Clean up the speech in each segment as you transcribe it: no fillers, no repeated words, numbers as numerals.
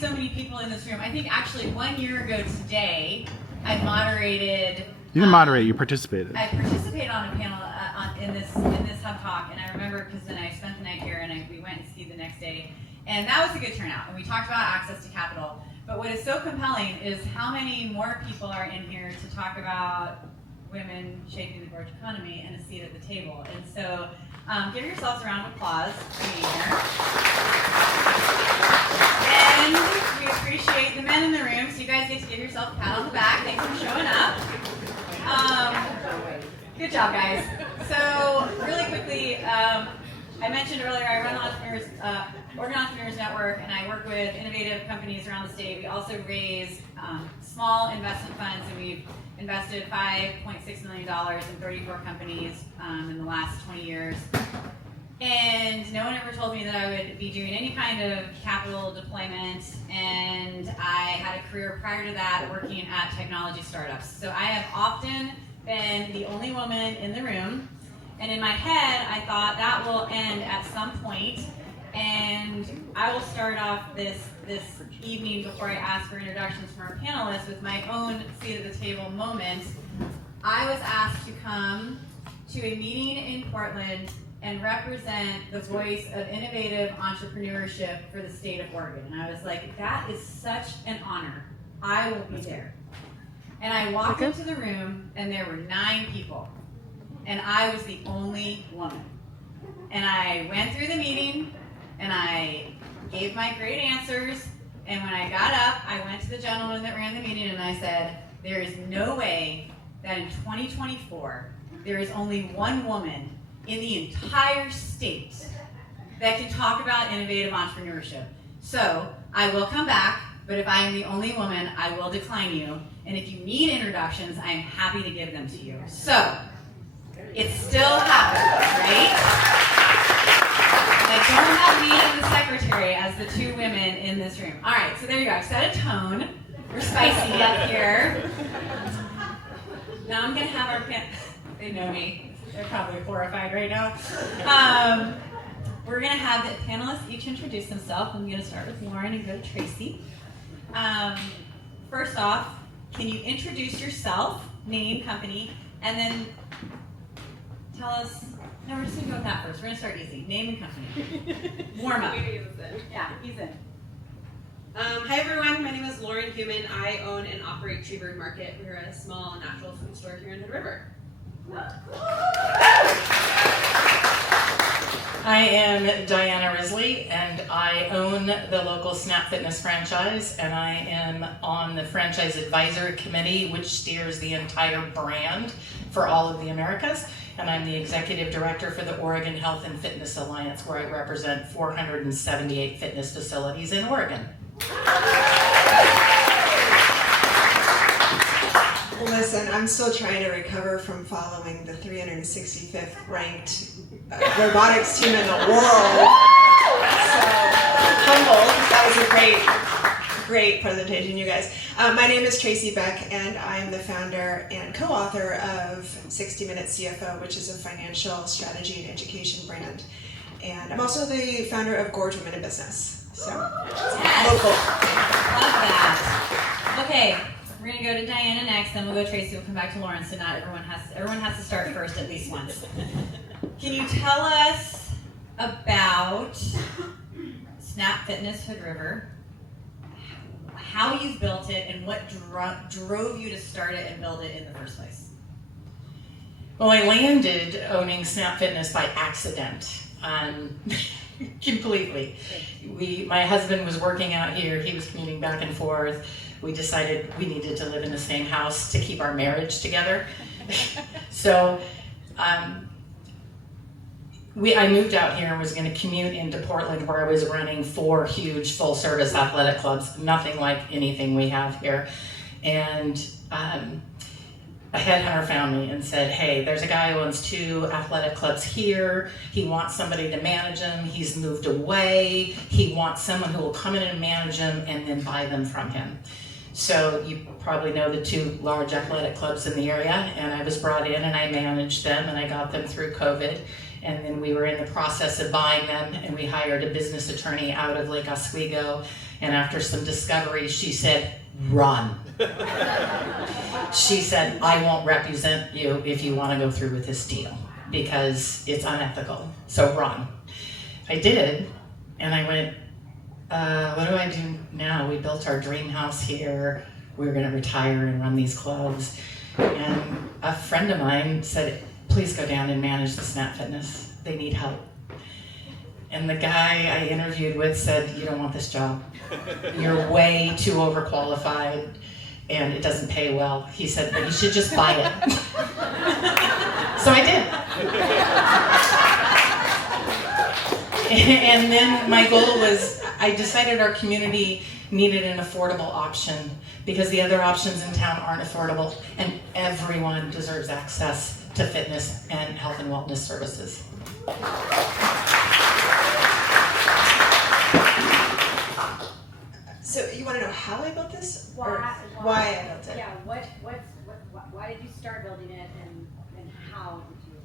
so many people in this room. I think actually 1 year ago today, I moderated. You didn't moderate, you participated. I participated on a panel in this HubTalk, and I remember because then I spent the night here and we went and skied the next day, and that was a good turnout. And we talked about access to capital. But what is so compelling is how many more people are in here to talk about women shaping the Gorge economy and a seat at the table. And so give yourselves a round of applause for being here. And we appreciate the men in the room, so you guys get to give yourself a pat on the back. Thanks for showing up. Good job, guys. So really quickly, I mentioned earlier I run Oregon Entrepreneurs Network, and I work with innovative companies around the state. We also raise small investment funds, and we've invested $5.6 million in 34 companies in the last 20 years. And no one ever told me that I would be doing any kind of capital deployment, and I had a career prior to that working at technology startups. So I have often been the only woman in the room, and in my head I thought that will end at some point, and I will start off this evening before I ask for introductions from our panelists with my own seat at the table moment. I was asked to come to a meeting in Portland and represent the voice of innovative entrepreneurship for the state of Oregon. And I was like, that is such an honor. I will be there. And I walked into the room, and there were 9 people. And I was the only woman. And I went through the meeting, and I gave my great answers. And when I got up, I went to the gentleman that ran the meeting, and I said, there is no way that in 2024, there is only one woman in the entire state that can talk about innovative entrepreneurship. So I will come back, but if I am the only woman, I will decline you. And if you need introductions, I am happy to give them to you. So it still happens, right? I don't have me and the secretary as the 2 women in this room. All right, so there you go. I've set a tone. We're spicy up here. Now I'm going to have our they know me. They're probably horrified right now. We're going to have the panelists each introduce themselves. I'm going to start with Lauren and go to Tracy. First off, can you introduce yourself, name, company, and then tell us, no, we're just going to go with that first. We're going to start easy. Name and company. Warm up. Yeah, he's in. Hi everyone, my name is Lauren Human. I own and operate Treebird Market. We're a small natural food store here in Hood River. I am Diana Risley, and I own the local Snap Fitness franchise, and I am on the Franchise Advisory Committee, which steers the entire brand for all of the Americas, and I'm the Executive Director for the Oregon Health and Fitness Alliance, where I represent 478 fitness facilities in Oregon. Listen, I'm still trying to recover from following the 365th ranked robotics team in the world. So humbled. That was a great presentation, you guys. My name is Tracy Beck, and I'm the founder and co-author of 60 Minutes CFO, which is a financial strategy and education brand. And I'm also the founder of Gorge Women in Business. So, yes. Local. Love that. Okay. We're going to go to Diana next, then we'll go to Tracy, we'll come back to Lauren, so not everyone has to start first at least once. Can you tell us about Snap Fitness Hood River, how you've built it, and what drove you to start it and build it in the first place? Well, I landed owning Snap Fitness by accident, completely. My husband was working out here, he was commuting back and forth. We decided we needed to live in the same house to keep our marriage together. So I moved out here and was going to commute into Portland, where I was running 4 huge full-service athletic clubs, nothing like anything we have here. And a headhunter found me and said, hey, there's a guy who owns 2 athletic clubs here. He wants somebody to manage them. He's moved away. He wants someone who will come in and manage them and then buy them from him. So you probably know the 2 large athletic clubs in the area, and I was brought in and I managed them and I got them through COVID. And then we were in the process of buying them, and we hired a business attorney out of Lake Oswego. And after some discovery, she said, run. She said, I won't represent you if you want to go through with this deal because it's unethical. So run. I did, and I went, what do I do now? We built our dream house here. We're going to retire and run these clubs. And a friend of mine said, please go down and manage the Snap Fitness. They need help. And the guy I interviewed with said, you don't want this job. You're way too overqualified and it doesn't pay well. He said, but you should just buy it. So I did. And then my goal was, I decided our community needed an affordable option because the other options in town aren't affordable, and everyone deserves access to fitness and health and wellness services. So you want to know how I built this? Or Why I built it? Yeah, why did you start building it and how did you?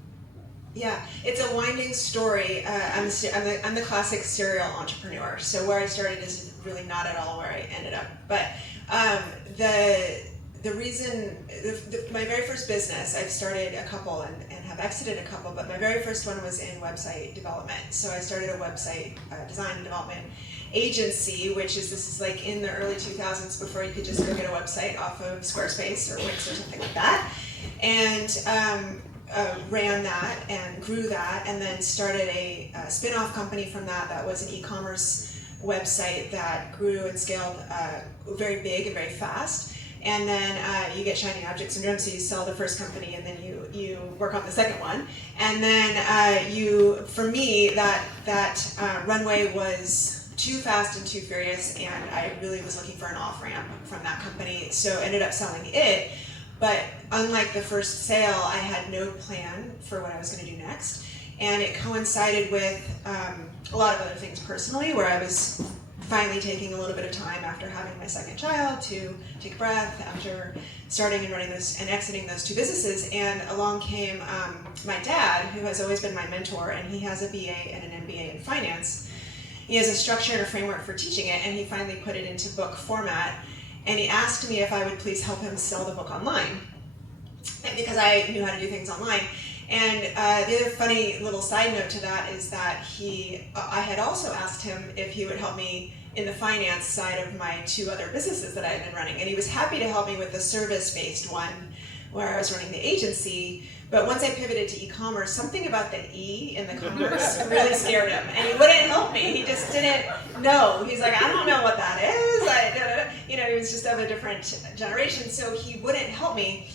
Yeah, it's a winding story. I'm the classic serial entrepreneur. So where I started is really not at all where I ended up. But the reason, my very first business, I've started a couple and have exited a couple, but my very first one was in website development. So I started a website design and development agency, this is like in the early 2000s before you could just go get a website off of Squarespace or Wix or something like that. And ran that and grew that, and then started a spin-off company from that was an e-commerce website that grew and scaled very big and very fast. And then you get shiny object syndrome, so you sell the first company and then you work on the second one. And then for me, that runway was too fast and too furious, and I really was looking for an off-ramp from that company, so ended up selling it. But unlike the first sale, I had no plan for what I was going to do next. And it coincided with a lot of other things personally, where I was finally taking a little bit of time after having my second child to take a breath after starting and running those and exiting those two businesses. And along came my dad, who has always been my mentor, and he has a BA and an MBA in finance. He has a structure and a framework for teaching it, and he finally put it into book format. And he asked me if I would please help him sell the book online, because I knew how to do things online. And the other funny little side note to that is that I had also asked him if he would help me in the finance side of my two other businesses that I had been running. And he was happy to help me with the service-based one where I was running the agency. But once I pivoted to e-commerce, something about the E in the commerce really scared him, and he wouldn't help me. He just didn't know. He's like, I don't know what that is. He was just of a different generation, so he wouldn't help me.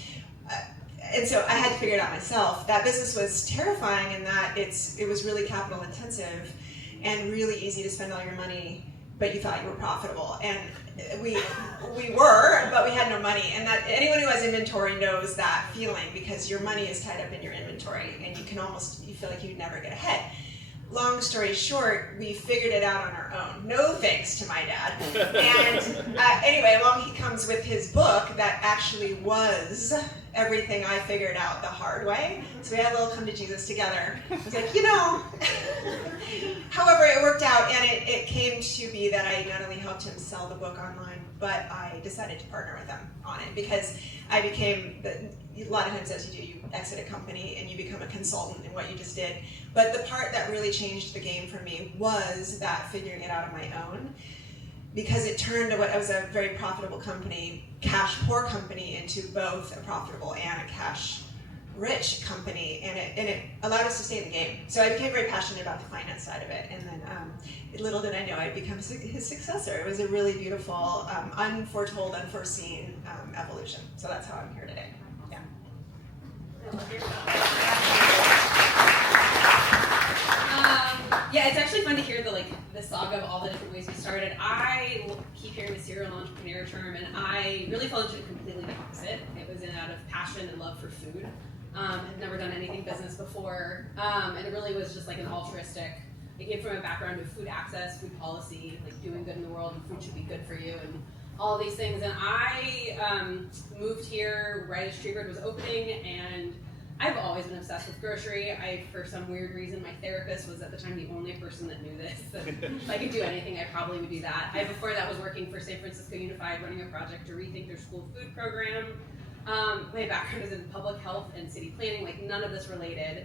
And so I had to figure it out myself. That business was terrifying in that it was really capital intensive and really easy to spend all your money, but you thought you were profitable. And we were, but we had no money. And that anyone who has inventory knows that feeling, because your money is tied up in your inventory and you feel like you'd never get ahead. Long story short, we figured it out on our own. No thanks to my dad. And anyway, along he comes with his book that actually was everything I figured out the hard way. So we had a little come to Jesus together. I was like, however, it worked out, and it came to be that I not only helped him sell the book online, but I decided to partner with him on it, because I became, a lot of times as you do, you exit a company and you become a consultant in what you just did. But the part that really changed the game for me was that figuring it out on my own, because it turned what was a very profitable company, cash poor company, into both a profitable and a cash rich company, and it allowed us to stay in the game. So I became very passionate about the finance side of it, and then little did I know I'd become his successor. It was a really beautiful, unforetold, unforeseen evolution. So that's how I'm here today. Yeah. Yeah, it's actually fun to hear the saga of all the different ways we started. I keep hearing the serial entrepreneur term, and I really fell into it completely the opposite. It was out of passion and love for food. Had never done anything business before, and it really was just like an altruistic. I came from a background of food access, food policy, like doing good in the world, and food should be good for you, and all of these things. And I moved here right as Treebird was opening, and I've always been obsessed with grocery. For some weird reason, my therapist was at the time the only person that knew this. If I could do anything, I probably would do that. Before that was working for San Francisco Unified, running a project to rethink their school food program. My background is in public health and city planning, like none of this related.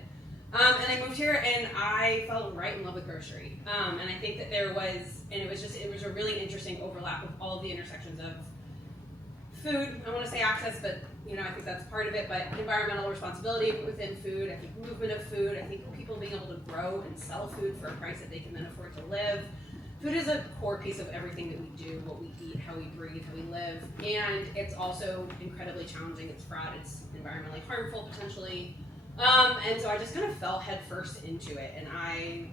And I moved here and I fell right in love with grocery. And I think that it was a really interesting overlap of all of the intersections of food. I want to say access, but I think that's part of it, but environmental responsibility within food, I think movement of food, I think people being able to grow and sell food for a price that they can then afford to live. Food is a core piece of everything that we do, what we eat, how we breathe, how we live, and it's also incredibly challenging, it's fraught, it's environmentally harmful potentially, and so I just kind of fell headfirst into it, and I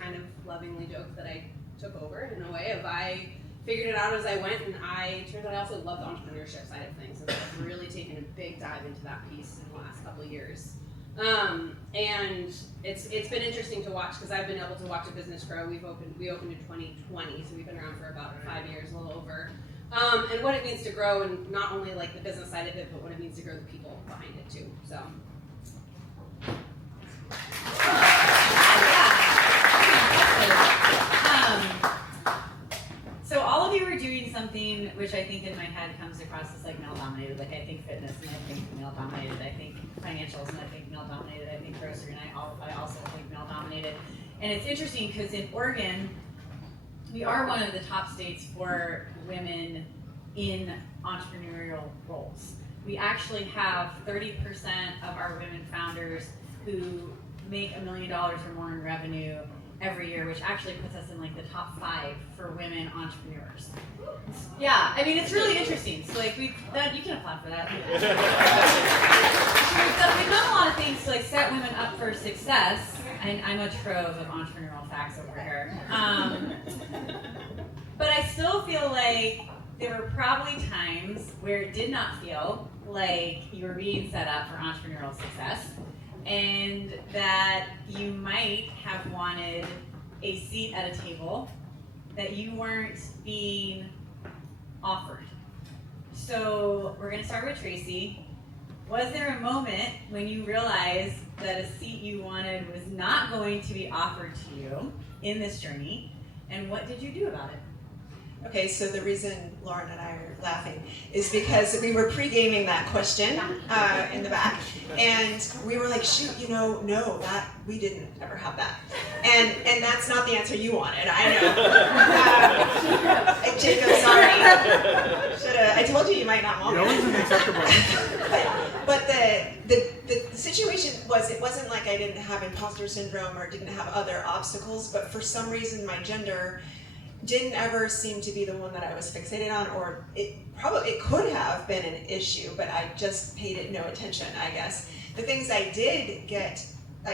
kind of lovingly joke that I took over in a way of I figured it out as I went, and turns out I also love the entrepreneurship side of things, and I've really taken a big dive into that piece in the last couple of years. And it's been interesting to watch because I've been able to watch a business grow. We opened in 2020, so we've been around for about 5 years, a little over. And what it means to grow, and not only like the business side of it, but what it means to grow the people behind it too. So. So all of you are doing something which I think in my head comes across as like male-dominated. Like I think fitness and I think male-dominated. I think financials and I think male-dominated. I think grocery and I also think male-dominated. And it's interesting because in Oregon, we are one of the top states for women in entrepreneurial roles. We actually have 30% of our women founders who make $1 million or more in revenue every year, which actually puts us in like the top 5 for women entrepreneurs. Yeah, I mean it's really interesting. So like you can applaud for that. We've done a lot of things to like set women up for success. And I'm a trove of entrepreneurial facts over here. But I still feel like there were probably times where it did not feel like you were being set up for entrepreneurial success. And that you might have wanted a seat at a table that you weren't being offered. So we're gonna start with Tracy. Was there a moment when you realized that a seat you wanted was not going to be offered to you in this journey, and what did you do about it? Okay, so the reason Lauren and I are laughing is because we were pre-gaming that question in the back, and we were like, shoot, no, that we didn't ever have that, and that's not the answer you wanted. I know. Jacob, sorry. I told you might not want it. No one's an acceptable answer. But the situation was, it wasn't like I didn't have imposter syndrome or didn't have other obstacles, but for some reason my gender didn't ever seem to be the one that I was fixated on, or it could have been an issue, but I just paid it no attention, I guess. The things I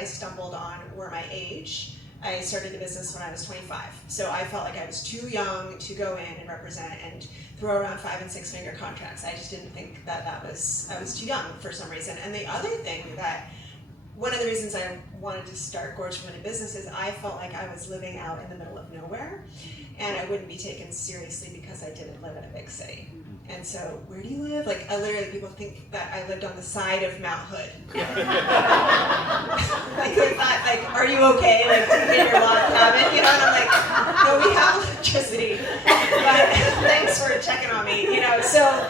stumbled on were my age. I started the business when I was 25, so I felt like I was too young to go in and represent and throw around 5- and 6-figure contracts. I just didn't think I was too young for some reason. And the other thing one of the reasons I wanted to start Gorge Women in Business is I felt like I was living out in the middle of nowhere, and I wouldn't be taken seriously because I didn't live in a big city. And so, where do you live? Like, people think that I lived on the side of Mount Hood. Like, they thought, like, are you okay? Like, in your log cabin? And I'm like, no, we have electricity. But thanks for checking on me. So,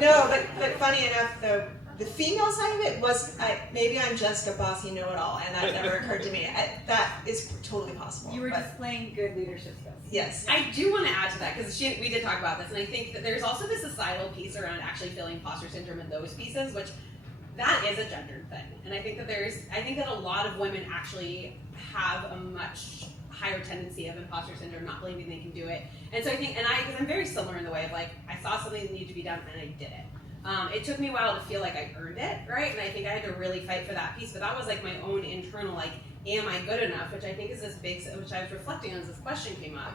no, but funny enough, though, the female side of it was, maybe I'm just a bossy know-it-all, and that never occurred to me. That is totally possible. You were displaying good leadership skills. Yes. I do want to add to that because we did talk about this, and I think that there's also this societal piece around actually feeling imposter syndrome in those pieces, which that is a gendered thing. And I think that a lot of women actually have a much higher tendency of imposter syndrome, not believing they can do it. And so I think, because I'm very similar in the way of like, I saw something that needed to be done and I did it. It took me a while to feel like I earned it, right? And I think I had to really fight for that piece, but that was like my own internal, like, am I good enough? Which I think is this big, which I was reflecting on as this question came up.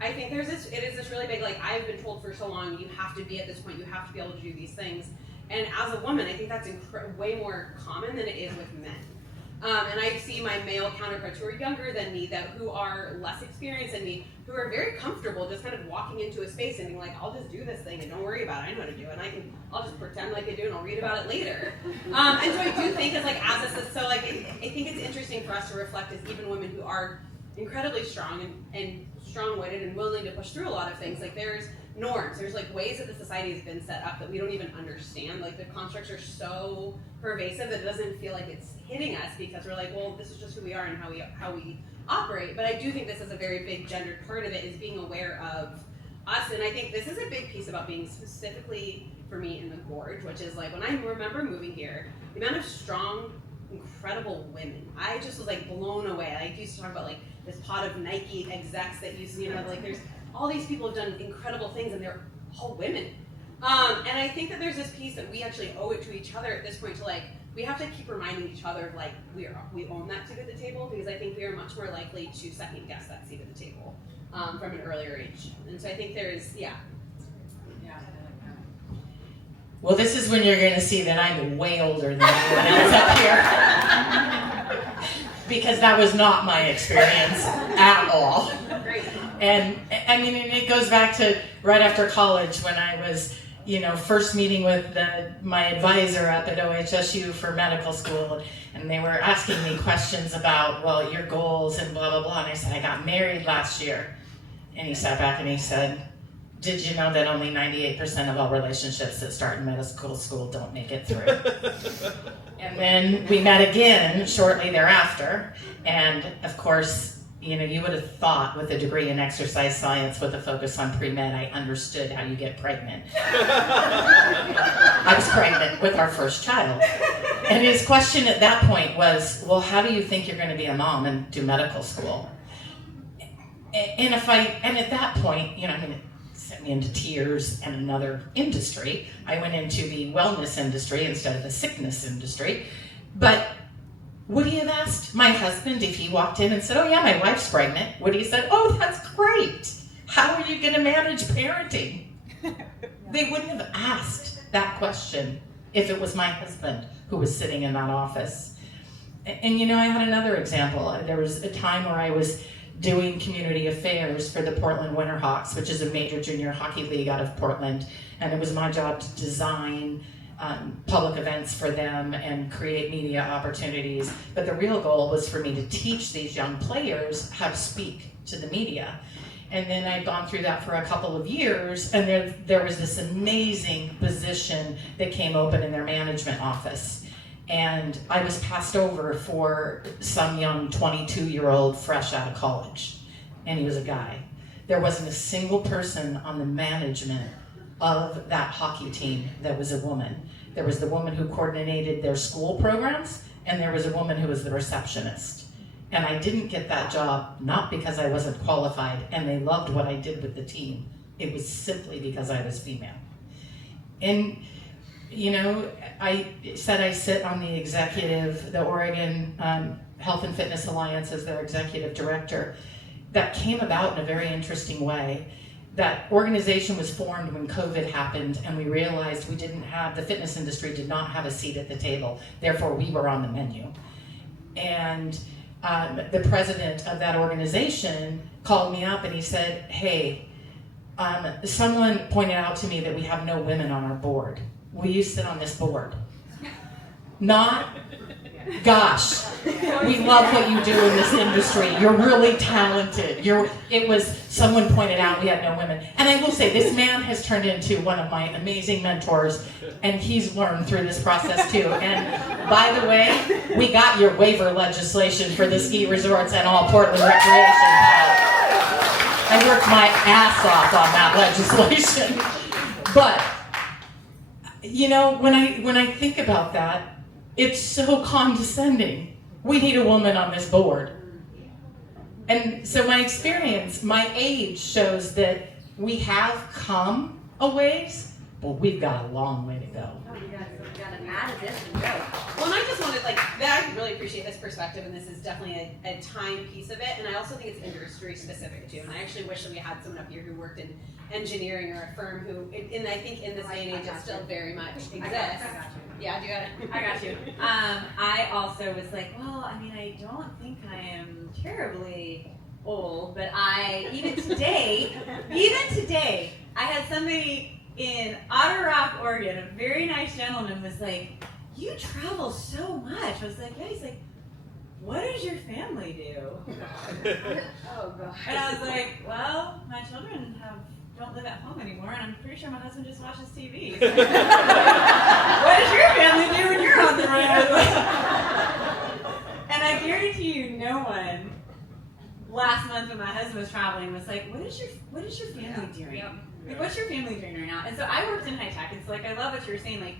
I think it is this really big, like, I've been told for so long, you have to be at this point, you have to be able to do these things. And as a woman, I think that's way more common than it is with men. And I see my male counterparts who are younger than me, who are less experienced than me, who are very comfortable just kind of walking into a space and being like, I'll just do this thing and don't worry about it. I know how to do it. And I'll just pretend like I do and I'll read about it later. And so I do think as like as a, so like I think it's interesting for us to reflect as even women who are incredibly strong and strong-witted and willing to push through a lot of things. Like there's norms, there's like ways that the society has been set up that we don't even understand. Like the constructs are so pervasive that it doesn't feel like it's hitting us because we're like, well, this is just who we are and how we operate. But I do think this is a very big gendered part of it, is being aware of us. And I think this is a big piece about being specifically for me in the Gorge, which is like when I remember moving here, the amount of strong, incredible women, I just was like blown away. I used to talk about like this pod of Nike execs that used, like there's all these people have done incredible things and they're all women. And I think that there's this piece that we actually owe it to each other at this point to like, we have to keep reminding each other of like, we own that seat at the table, because I think we are much more likely to second guess that seat at the table from an earlier age. And so I think there is, Well, this is when you're going to see that I'm way older than anyone else up here. Because that was not my experience at all. Great. And I mean, it goes back to right after college when I was, first meeting with my advisor up at OHSU for medical school, and they were asking me questions about, well, your goals and blah, blah, blah. And I said, I got married last year. And he sat back and he said, did you know that only 98% of all relationships that start in medical school don't make it through? And then we met again shortly thereafter. And of course, you would have thought with a degree in exercise science with a focus on pre-med, I understood how you get pregnant. I was pregnant with our first child. And his question at that point was, well, how do you think you're going to be a mom and do medical school? And at that point, it sent me into tears and another industry. I went into the wellness industry instead of the sickness industry. But would he have asked my husband if he walked in and said, oh yeah, my wife's pregnant? Would he have said, oh, that's great. How are you going to manage parenting? They wouldn't have asked that question if it was my husband who was sitting in that office. And I had another example. There was a time where I was doing community affairs for the Portland Winterhawks, which is a major junior hockey league out of Portland. And it was my job to design public events for them and create media opportunities. But the real goal was for me to teach these young players how to speak to the media. And then I'd gone through that for a couple of years, and there was this amazing position that came open in their management office. And I was passed over for some young 22-year-old fresh out of college, and he was a guy. There wasn't a single person on the management of that hockey team that was a woman. There was the woman who coordinated their school programs, and there was a woman who was the receptionist. And I didn't get that job, not because I wasn't qualified and they loved what I did with the team. It was simply because I was female. And I said I sit on the Oregon Health and Fitness Alliance as their executive director. That came about in a very interesting way. That organization was formed when COVID happened, and we realized the fitness industry did not have a seat at the table. Therefore, we were on the menu. And the president of that organization called me up and he said, hey, someone pointed out to me that we have no women on our board. Will you sit on this board? Not, gosh, we love what you do in this industry. You're really talented. Someone pointed out we had no women. And I will say, this man has turned into one of my amazing mentors, and he's learned through this process too. And by the way, we got your waiver legislation for the ski resorts and all Portland recreation paths. I worked my ass off on that legislation. But when I think about that, it's so condescending. We need a woman on this board. And so my experience, my age shows that we have come a ways, well, we've got a long way to go. Oh, you got an ad of this and go. Well, and I just wanted, like, I really appreciate this perspective, and this is definitely a time piece of it, and I also think it's industry specific too. And I actually wish that we had someone up here who worked in engineering or a firm who, and I think in this day and age, it still very much exists. I got you. Yeah, do you got it? I got you. I also was like, well, I mean, I don't think I am terribly old, but even today, I had somebody in Otter Rock, Oregon, a very nice gentleman was like, you travel so much. I was like, yeah. He's like, what does your family do? Oh, God. And I was like, well, my children don't live at home anymore, and I'm pretty sure my husband just watches TV. So what does your family do when you're on the road? And I guarantee you, no one last month when my husband was traveling was like, what is your family doing? Yep. Like, what's your family doing right now? And so I worked in high tech, and so like I love what you were saying. Like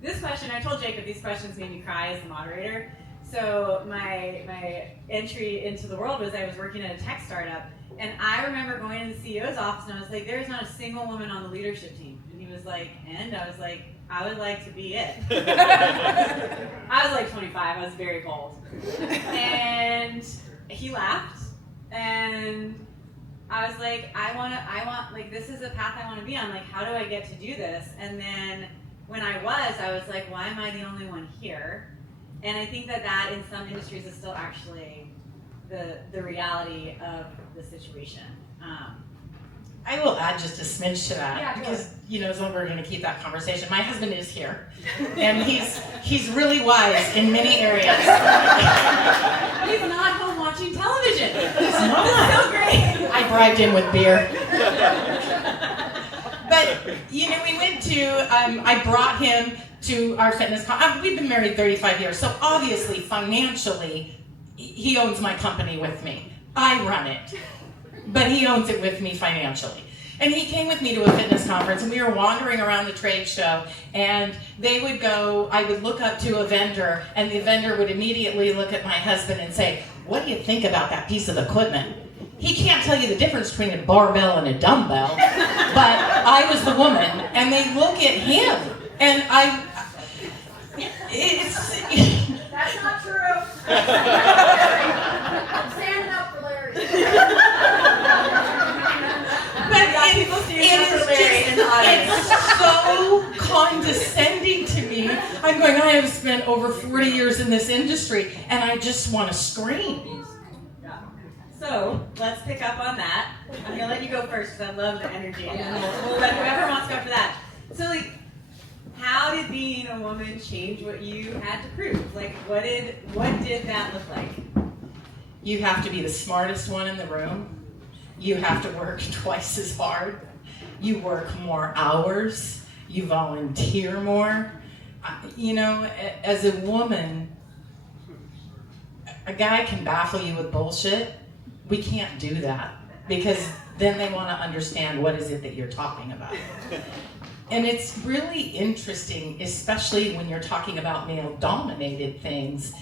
this question, I told Jacob these questions made me cry as the moderator. So my entry into the world was I was working at a tech startup, and I remember going to the CEO's office, and I was like, there's not a single woman on the leadership team. And he was like, and I was like, I would like to be it. I was like 25. I was very bold, and he laughed, and I was like, I want, like, this is a path I want to be on. Like, how do I get to do this? And then when I was like, why am I the only one here? And I think that in some industries is still actually the reality of the situation. I will add just a smidge to that Yeah, because so we're going to keep that conversation. My husband is here, and he's really wise in many areas. He's not home watching television. He's not. It's so great. I bribed him with beer. But we went to. I brought him to our fitness. We've been married 35 years, so obviously financially, he owns my company with me. I run it, but he owns it with me financially. And he came with me to a fitness conference, and we were wandering around the trade show, and I would look up to a vendor, and the vendor would immediately look at my husband and say, what do you think about that piece of equipment? He can't tell you the difference between a barbell and a dumbbell, but I was the woman, and they look at him, and That's not true. I'm standing up for Larry. It's so condescending to me. I'm going, I have spent over 40 years in this industry, and I just want to scream. So let's pick up on that. I'm gonna let you go first because I love the energy, and then we'll let whoever wants to go for that. So like, how did being a woman change what you had to prove? Like, what did that look like? You have to be the smartest one in the room. You have to work twice as hard. You work more hours. You volunteer more. As a woman, a guy can baffle you with bullshit. We can't do that because then they want to understand what is it that you're talking about. And it's really interesting, especially when you're talking about male-dominated things.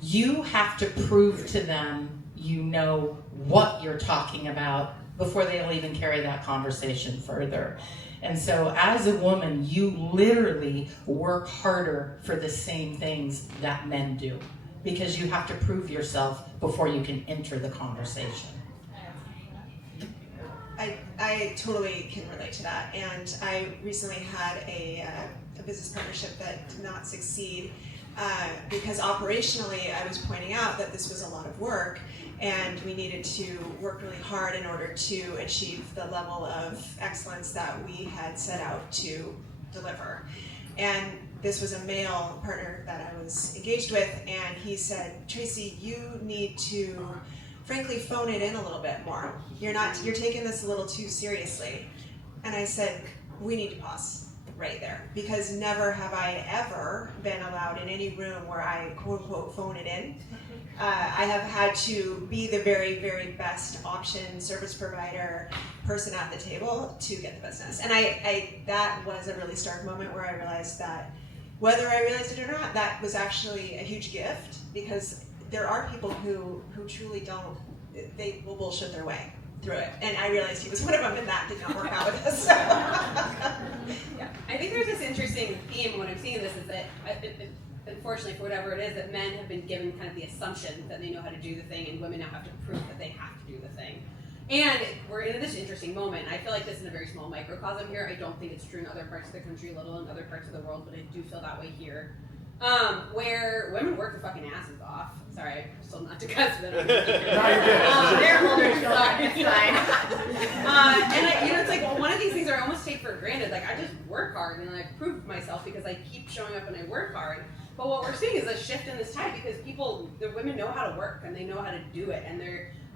You have to prove to them you know what you're talking about before they'll even carry that conversation further. And so as a woman, you literally work harder for the same things that men do because you have to prove yourself before you can enter the conversation. I totally can relate to that, and I recently had a business partnership that did not succeed because operationally I was pointing out that this was a lot of work and we needed to work really hard in order to achieve the level of excellence that we had set out to deliver. And this was a male partner that I was engaged with, and he said, Tracy, you need to frankly phone it in a little bit more. You're taking this a little too seriously. And I said, we need to pause right there, because never have I ever been allowed in any room where I quote unquote phone it in. I have had to be the very, very best option, service provider, person at the table to get the business. And that was a really stark moment where I realized that whether I realized it or not, that was actually a huge gift, because there are people who truly don't, they will bullshit their way through it. And I realized he was one of them, and that did not work out with us. So. Yeah. I think there's this interesting theme when I'm seeing this is that, unfortunately, for whatever it is, that men have been given kind of the assumption that they know how to do the thing, and women now have to prove that they have to do the thing. And we're in this interesting moment. I feel like this is a very small microcosm here. I don't think it's true in other parts of the country, let alone other parts of the world, but I do feel that way here. Where women work their fucking asses off. Sorry, I'm still not to cuss, but I'm they're holders, sorry, it's fine. And it's like, well, one of these things I almost take for granted. Like, I just work hard and I prove myself because I keep showing up and I work hard. But what we're seeing is a shift in this tide because the women know how to work and they know how to do it, and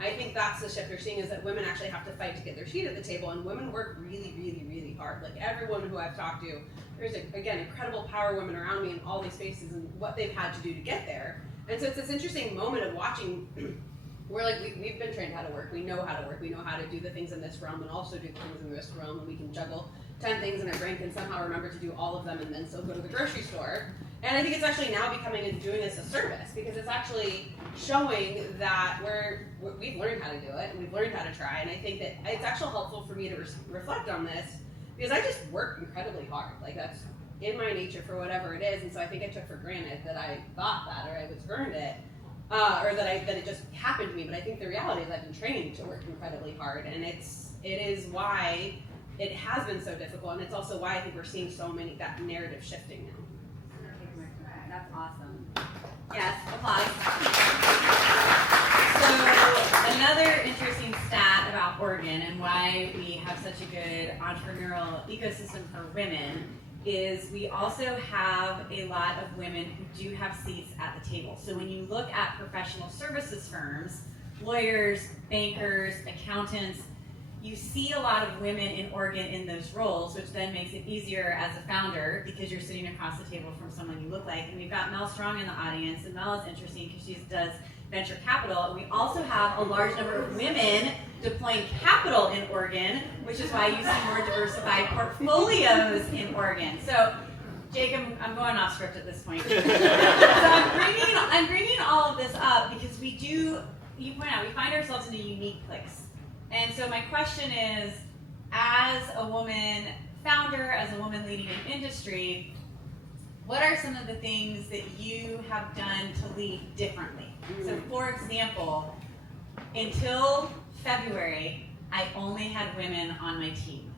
I think that's the shift we're seeing is that women actually have to fight to get their seat at the table, and women work really, really, really hard. Like everyone who I've talked to, there's again incredible power women around me in all these spaces and what they've had to do to get there. And so it's this interesting moment of watching. We're like we've been trained how to work. We know how to work. We know how to do the things in this realm and also do the things in this realm, and we can juggle 10 things in our brain and somehow remember to do all of them and then still go to the grocery store. And I think it's actually now becoming and doing us a service because it's actually showing that we've learned how to do it and we've learned how to try. And I think that it's actually helpful for me to reflect on this because I just work incredibly hard. Like that's in my nature for whatever it is. And so I think I took for granted that I thought that or I was earned it. Or that it just happened to me. But I think the reality is I've been trained to work incredibly hard, and it is why it has been so difficult, and it's also why I think we're seeing so many that narrative shifting now. That's awesome. Yes, applause. So another interesting stat about Oregon and why we have such a good entrepreneurial ecosystem for women is we also have a lot of women who do have seats at the table. So when you look at professional services firms, lawyers, bankers, accountants, you see a lot of women in Oregon in those roles, which then makes it easier as a founder because you're sitting across the table from someone you look like. And we've got Mel Strong in the audience, and Mel is interesting because she does venture capital. And we also have a large number of women deploying capital in Oregon, which is why you see more diversified portfolios in Oregon. So, Jake, I'm going off script at this point. So I'm bringing all of this up because you point out, we find ourselves in a unique place. And so my question is, as a woman founder, as a woman leading an industry, what are some of the things that you have done to lead differently? So for example, until February, I only had women on my team.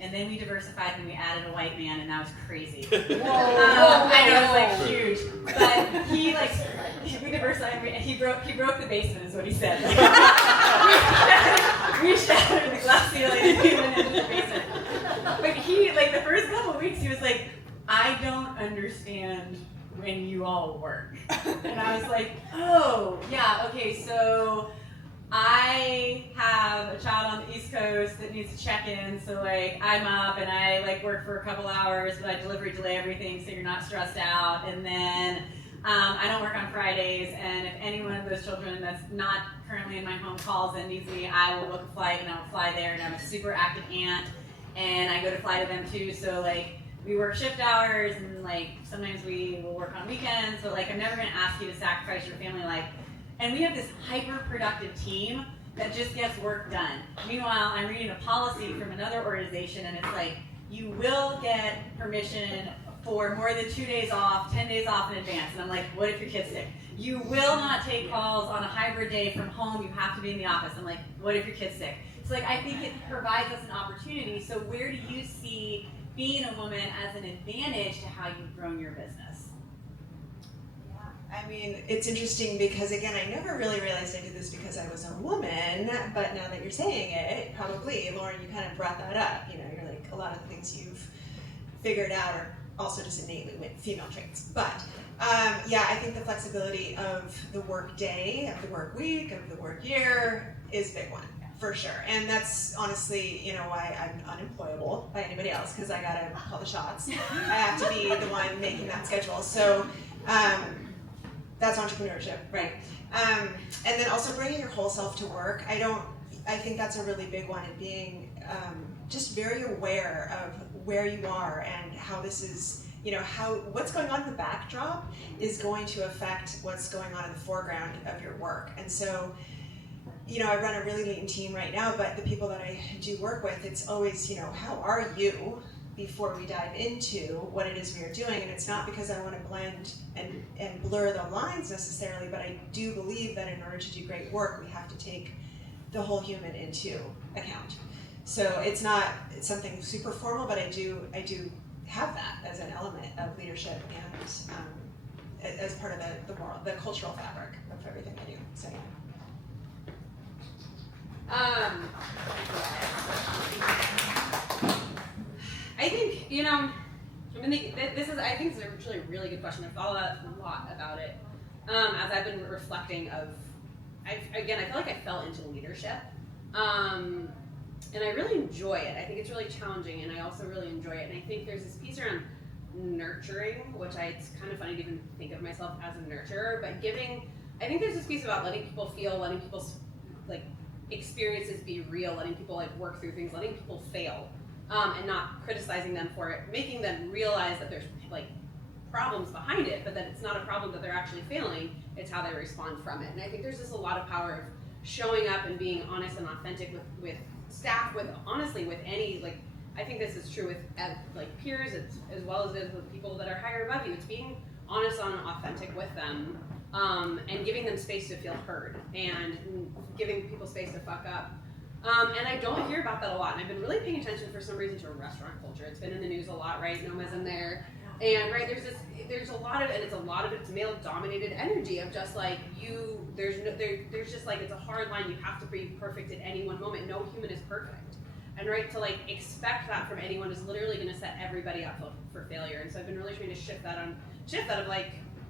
And then we diversified when we added a white man, and that was crazy. I know, it's like huge. But we diversified, he broke the basement is what he said. We shattered the glass ceiling and he went into the basement. But the first couple of weeks, he was like, I don't understand when you all work. And I was like, oh, yeah, okay, so I have a child on the East Coast that needs to check in, so I'm up and I work for a couple hours, but I delay everything so you're not stressed out. And then I don't work on Fridays, and if any one of those children that's not currently in my home calls and needs me, I will book a flight and I'll fly there, and I'm a super active aunt, and I go to fly to them too, so we work shift hours, and sometimes we will work on weekends, but I'm never gonna ask you to sacrifice your family life. And we have this hyper-productive team that just gets work done. Meanwhile, I'm reading a policy from another organization, and it's you will get permission for more than 2 days off, 10 days off in advance. And I'm like, what if your kid's sick? You will not take calls on a hybrid day from home. You have to be in the office. I'm like, what if your kid's sick? So I think it provides us an opportunity. So where do you see being a woman as an advantage to how you've grown your business? I mean, it's interesting because, again, I never really realized I did this because I was a woman, but now that you're saying it, probably, Lauren, you kind of brought that up. You're like, a lot of the things you've figured out are also just innately with female traits. But, I think the flexibility of the work day, of the work week, of the work year is a big one, for sure. And that's honestly, why I'm unemployable by anybody else, because I gotta call the shots. I have to be the one making that schedule. So, that's entrepreneurship, right? And then also bringing your whole self to work. I think that's a really big one, and being just very aware of where you are and how this is, what's going on in the backdrop is going to affect what's going on in the foreground of your work. And so, I run a really lean team right now, but the people that I do work with, it's always, how are you before we dive into what it is we are doing. And it's not because I want to blend and blur the lines necessarily, but I do believe that in order to do great work, we have to take the whole human into account. So it's not something super formal, but I do have that as an element of leadership and as part of the cultural fabric of everything I do. So yeah. I think, I think this is actually a really good question. I've thought a lot about it as I've been reflecting I feel like I fell into leadership. And I really enjoy it. I think it's really challenging, and I also really enjoy it. And I think there's this piece around nurturing, which it's kind of funny to even think of myself as a nurturer, but I think there's this piece about letting people feel, letting people's experiences be real, letting people work through things, letting people fail, and not criticizing them for it, making them realize that there's problems behind it, but that it's not a problem that they're actually failing, it's how they respond from it. And I think there's just a lot of power of showing up and being honest and authentic with staff, with any, I think this is true with peers as well as with people that are higher above you. It's being honest and authentic with them, and giving them space to feel heard, and giving people space to fuck up. And I don't hear about that a lot, and I've been really paying attention for some reason to restaurant culture. It's been in the news a lot, right? Noma's in there. And there's a lot of it's male-dominated energy of just there's just it's a hard line. You have to be perfect at any one moment. No human is perfect, and to expect that from anyone is literally going to set everybody up for failure. And so I've been really trying to shift that of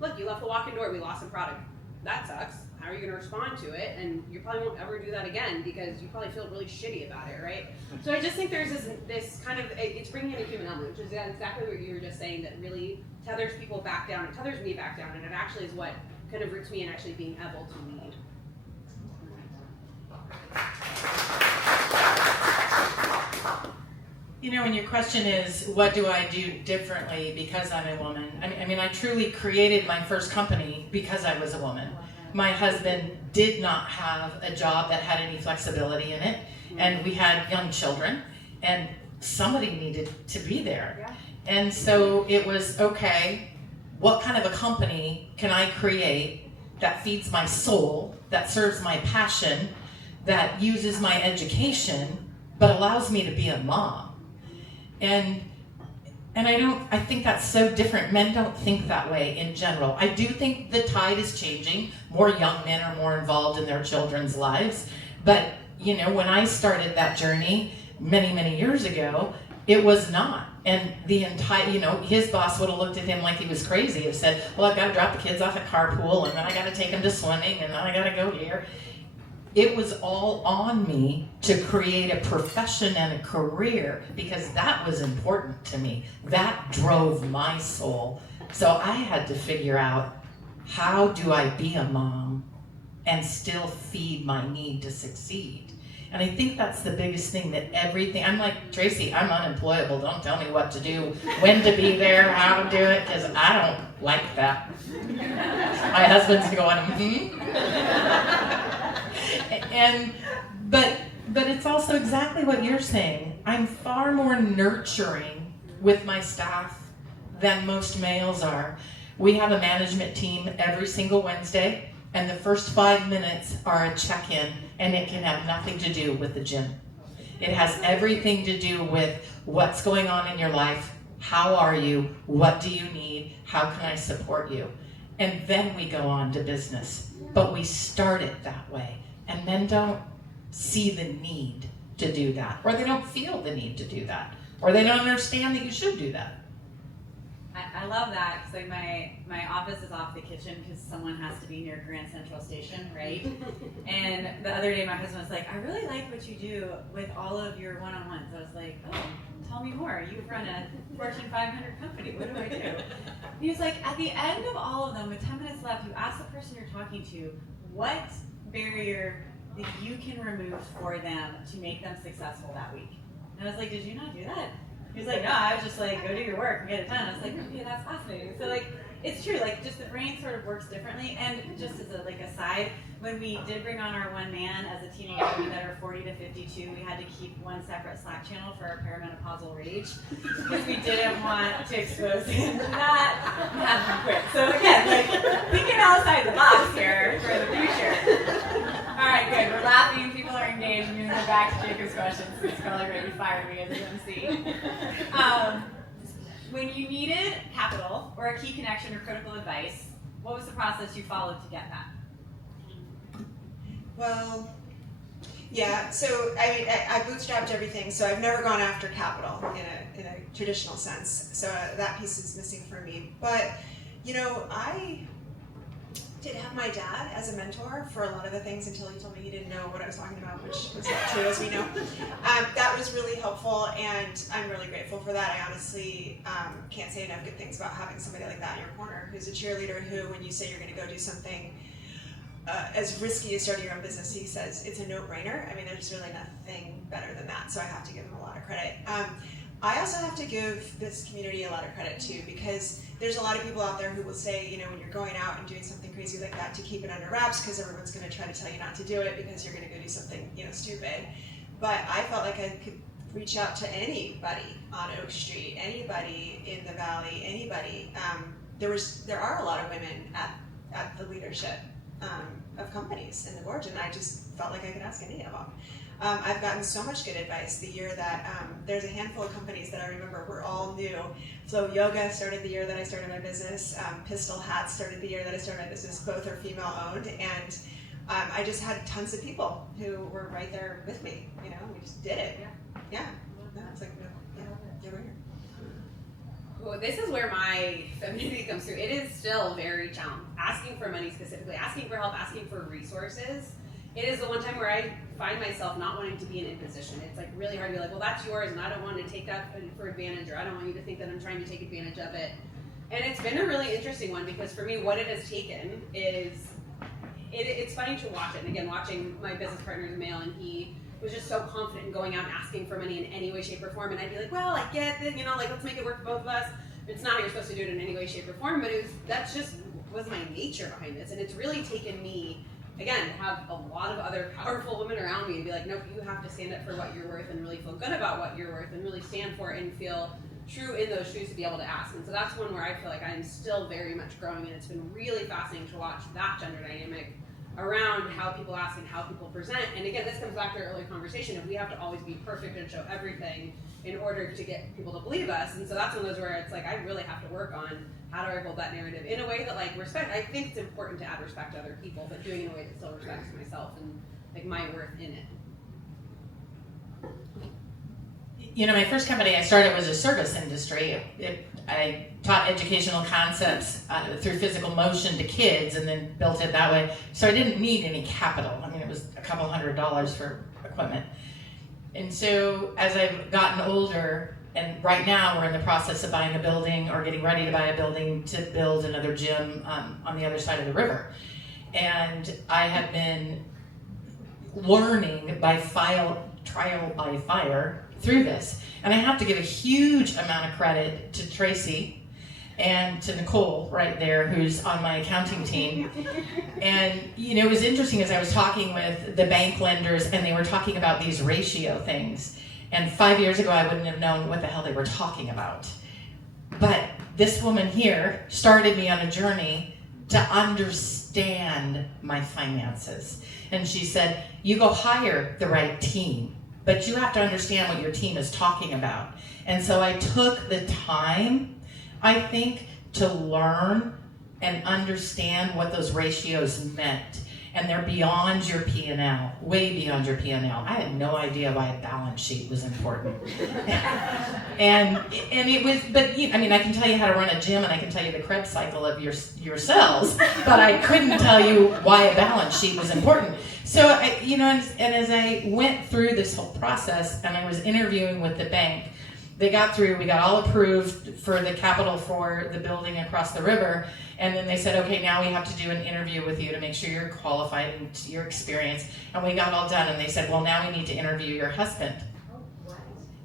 look, you left the walk-in door, we lost some product. That sucks. How are you going to respond to it? And you probably won't ever do that again because you probably feel really shitty about it, right? So I just think there's this kind of, it's bringing in a human element, which is exactly what you were just saying, that really tethers people back down, it tethers me back down, and it actually is what kind of roots me in actually being able to lead. When your question is, what do I do differently because I'm a woman? I truly created my first company because I was a woman. My husband did not have a job that had any flexibility in it, and we had young children, and somebody needed to be there. Yeah. And so it was, okay, what kind of a company can I create that feeds my soul, that serves my passion, that uses my education, but allows me to be a mom? And I think that's so different. Men don't think that way in general. I do think the tide is changing. More young men are more involved in their children's lives. But, when I started that journey many, many years ago, it was not. And the entire, his boss would have looked at him like he was crazy and said, well, I've got to drop the kids off at carpool, and then I got to take them to swimming, and then I got to go here. It was all on me to create a profession and a career because that was important to me. That drove my soul. So I had to figure out, how do I be a mom and still feed my need to succeed? And I think that's the biggest thing, that everything, I'm like, Tracy, I'm unemployable. Don't tell me what to do, when to be there, how to do it, because I don't like that. My husband's going, But it's also exactly what you're saying. I'm far more nurturing with my staff than most males are. We have a management team every single Wednesday, and the first 5 minutes are a check-in, and it can have nothing to do with the gym. It has everything to do with what's going on in your life, how are you, what do you need, how can I support you? And then we go on to business. But we start it that way, and men don't see the need to do that, or they don't feel the need to do that, or they don't understand that you should do that. I love that, because my office is off the kitchen because someone has to be near Grand Central Station, right? And the other day my husband was like, I really like what you do with all of your one-on-ones. I was like, oh, tell me more. You run a Fortune 500 company. What do I do? And he was like, at the end of all of them, with 10 minutes left, you ask the person you're talking to, what barrier that you can remove for them to make them successful that week. And I was like, did you not do that? He's like, no, I was just like, go do your work and get it done. I was like, okay, that's fascinating. So like, it's true, like just the brain sort of works differently. And just as a like aside, when we did bring on our one man as a team of women that are 40 to 52, we had to keep one separate Slack channel for our perimenopausal rage because we didn't want to expose him to that and have him quit. So again, like thinking outside the box here for the future. All right, good. We're laughing. People are engaged. I'm going to go back to Jacob's questions. He's probably ready to fire me as an MC. When you needed capital or a key connection or critical advice, what was the process you followed to get that? Well, yeah, so I bootstrapped everything, so I've never gone after capital in a traditional sense. So that piece is missing for me. But, you know, I did have my dad as a mentor for a lot of the things until he told me he didn't know what I was talking about, which was not true, as we know. That was really helpful, and I'm really grateful for that. I honestly can't say enough good things about having somebody like that in your corner, who's a cheerleader who, when you say you're going to go do something as risky as starting your own business, he says it's a no-brainer. I mean, there's really nothing better than that, so I have to give him a lot of credit. I also have to give this community a lot of credit too, because there's a lot of people out there who will say, you know, when you're going out and doing something crazy like that, to keep it under wraps because everyone's going to try to tell you not to do it because you're going to go do something, you know, stupid. But I felt like I could reach out to anybody on Oak Street, anybody in the Valley, anybody. There are a lot of women at the leadership of companies in the Gorge, and I just felt like I could ask any of them. I've gotten so much good advice the year that there's a handful of companies that I remember were all new. Flow Yoga started the year that I started my business. Pistol Hats started the year that I started my business. Both are female owned, and I just had tons of people who were right there with me. You know, we just did it. Yeah. No, it's like, you're right. Well, this is where my femininity comes through. It is still very challenging. Asking for money specifically, asking for help, asking for resources. It is the one time where I find myself not wanting to be in imposition. It's like really hard to be like, well, that's yours, and I don't want to take that for advantage, or I don't want you to think that I'm trying to take advantage of it. And it's been a really interesting one because for me, what it has taken is, it's funny to watch it. And again, watching my business partner is a male, and he was just so confident in going out and asking for money in any way, shape, or form. And I'd be like, well, I get it, you know, like let's make it work for both of us. It's not how you're supposed to do it in any way, shape, or form, but that's just was my nature behind this. And it's really taken me, again, to have a lot of other powerful women around me to be like, nope, you have to stand up for what you're worth and really feel good about what you're worth and really stand for it and feel true in those shoes to be able to ask. And so that's one where I feel like I'm still very much growing, and it's been really fascinating to watch that gender dynamic around how people ask and how people present. And again, this comes back to our earlier conversation of we have to always be perfect and show everything in order to get people to believe us. And so that's one of those where it's like I really have to work on how do I hold that narrative in a way that like respect. I think it's important to add respect to other people, but doing it in a way that still respects myself and like my worth in it. You know, my first company I started was a service industry. I taught educational concepts through physical motion to kids and then built it that way. So I didn't need any capital. I mean, it was a couple $100 for equipment. And so as I've gotten older, and right now we're in the process of buying a building or getting ready to buy a building to build another gym on the other side of the river. And I have been learning by trial by fire through this. And I have to give a huge amount of credit to Tracy and to Nicole right there, who's on my accounting team. And you know, it was interesting as I was talking with the bank lenders and they were talking about these ratio things. And 5 years ago, I wouldn't have known what the hell they were talking about. But this woman here started me on a journey to understand my finances. And she said, you go hire the right team, but you have to understand what your team is talking about. And so I took the time, I think, to learn and understand what those ratios meant. And they're beyond your P&L, way beyond your P&L. I had no idea why a balance sheet was important. and it was, but you know, I mean, I can tell you how to run a gym and I can tell you the Krebs cycle of your cells, but I couldn't tell you why a balance sheet was important. So, you know, and as I went through this whole process and I was interviewing with the bank, they got through, we got all approved for the capital for the building across the river. And then they said, okay, now we have to do an interview with you to make sure you're qualified and your experience. And we got all done and they said, well, now we need to interview your husband.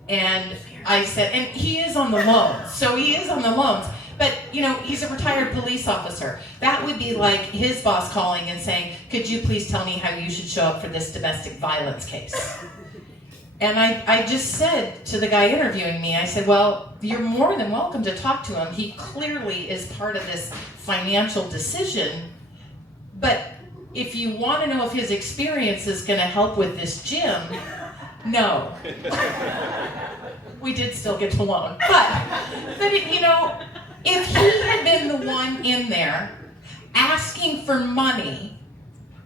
And I said, and he is on the loans, so he is on the loans. But, you know, he's a retired police officer. That would be like his boss calling and saying, could you please tell me how you should show up for this domestic violence case? And I just said to the guy interviewing me, I said, well, you're more than welcome to talk to him. He clearly is part of this financial decision. But if you want to know if his experience is going to help with this gym, no. We did still get the loan. But you know, if he had been the one in there asking for money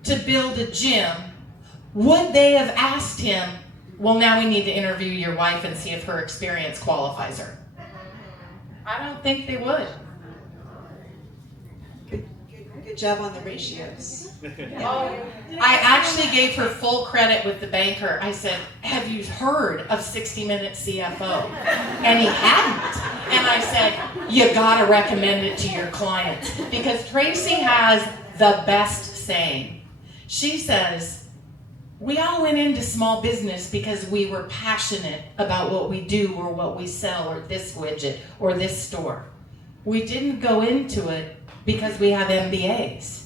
to build a gym, would they have asked him, well, now we need to interview your wife and see if her experience qualifies her? I don't think they would. Good job on the ratios. I actually gave her full credit with the banker. I said, have you heard of 60-Minute CFO? And he hadn't. And I said, you gotta recommend it to your clients. Because Tracy has the best saying. She says, we all went into small business because we were passionate about what we do or what we sell or this widget or this store. We didn't go into it because we have MBAs.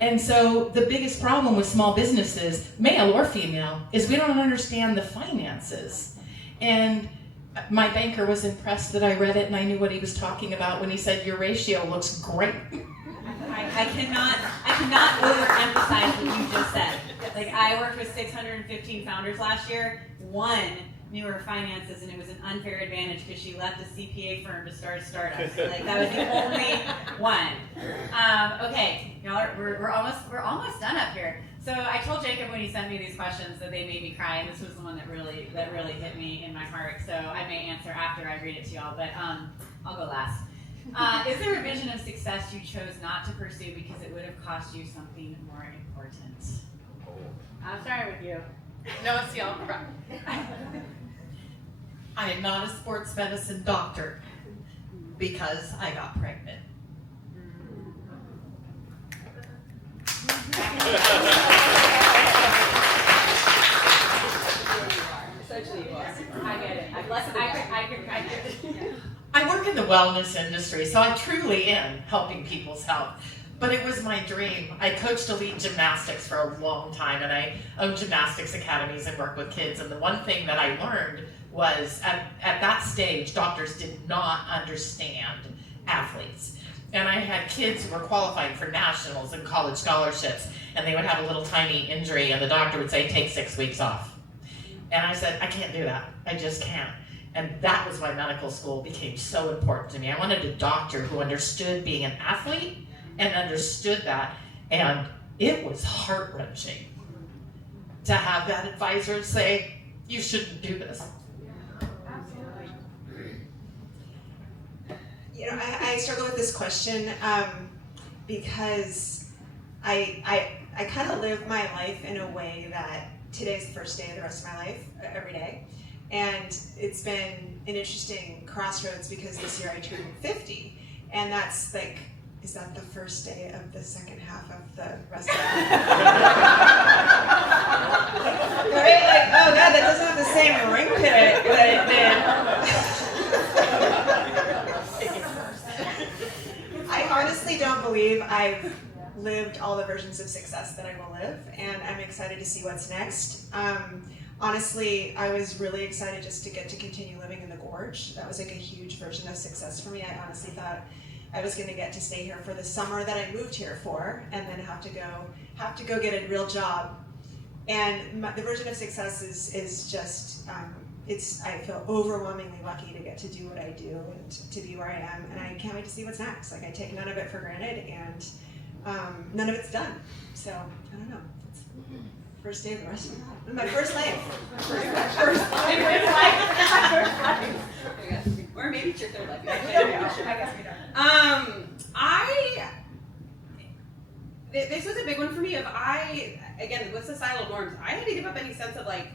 And so the biggest problem with small businesses, male or female, is we don't understand the finances. And my banker was impressed that I read it and I knew what he was talking about when he said, your ratio looks great. I cannot overemphasize what you just said. Like, I worked with 615 founders last year. One knew her finances, and it was an unfair advantage because she left a CPA firm to start a startup. So, like, that was the only one. Okay, y'all, we're almost done up here. So I told Jacob when he sent me these questions that they made me cry, and this was the one that really hit me in my heart. So I may answer after I read it to y'all, but I'll go last. Is there a vision of success you chose not to pursue because it would have cost you something more important? I'm starting with you. No, it's y'all. I am not a sports medicine doctor because I got pregnant. Essentially, you are. I get it. I get it. I work in the wellness industry, so I truly am helping people's health. But it was my dream. I coached elite gymnastics for a long time, and I own gymnastics academies and work with kids. And the one thing that I learned was at that stage, doctors did not understand athletes. And I had kids who were qualifying for nationals and college scholarships, and they would have a little tiny injury, and the doctor would say, take 6 weeks off. And I said, I can't do that. I just can't. And that was why medical school became so important to me. I wanted a doctor who understood being an athlete and understood that. And it was heart-wrenching to have that advisor say, you shouldn't do this. You know, I struggle with this question because I kind of live my life in a way that today's the first day of the rest of my life, every day. And it's been an interesting crossroads because this year I turned 50. And that's like, is that the first day of the second half of the rest of my life? Right? Like, oh God, that doesn't have the same ring to it that it did. I honestly don't believe I've lived all the versions of success that I will live, and I'm excited to see what's next. Honestly, I was really excited just to get to continue living in the Gorge. That was like a huge version of success for me. I honestly thought I was going to get to stay here for the summer that I moved here for, and then have to go get a real job. And the version of success is just I feel overwhelmingly lucky to get to do what I do and to be where I am, and I can't wait to see what's next. Like, I take none of it for granted, and none of it's done. So I don't know. It's first day of the rest of my first life. Or maybe it's your third life. I guess we don't. This was a big one for me. Again, with societal norms, I had to give up any sense of like,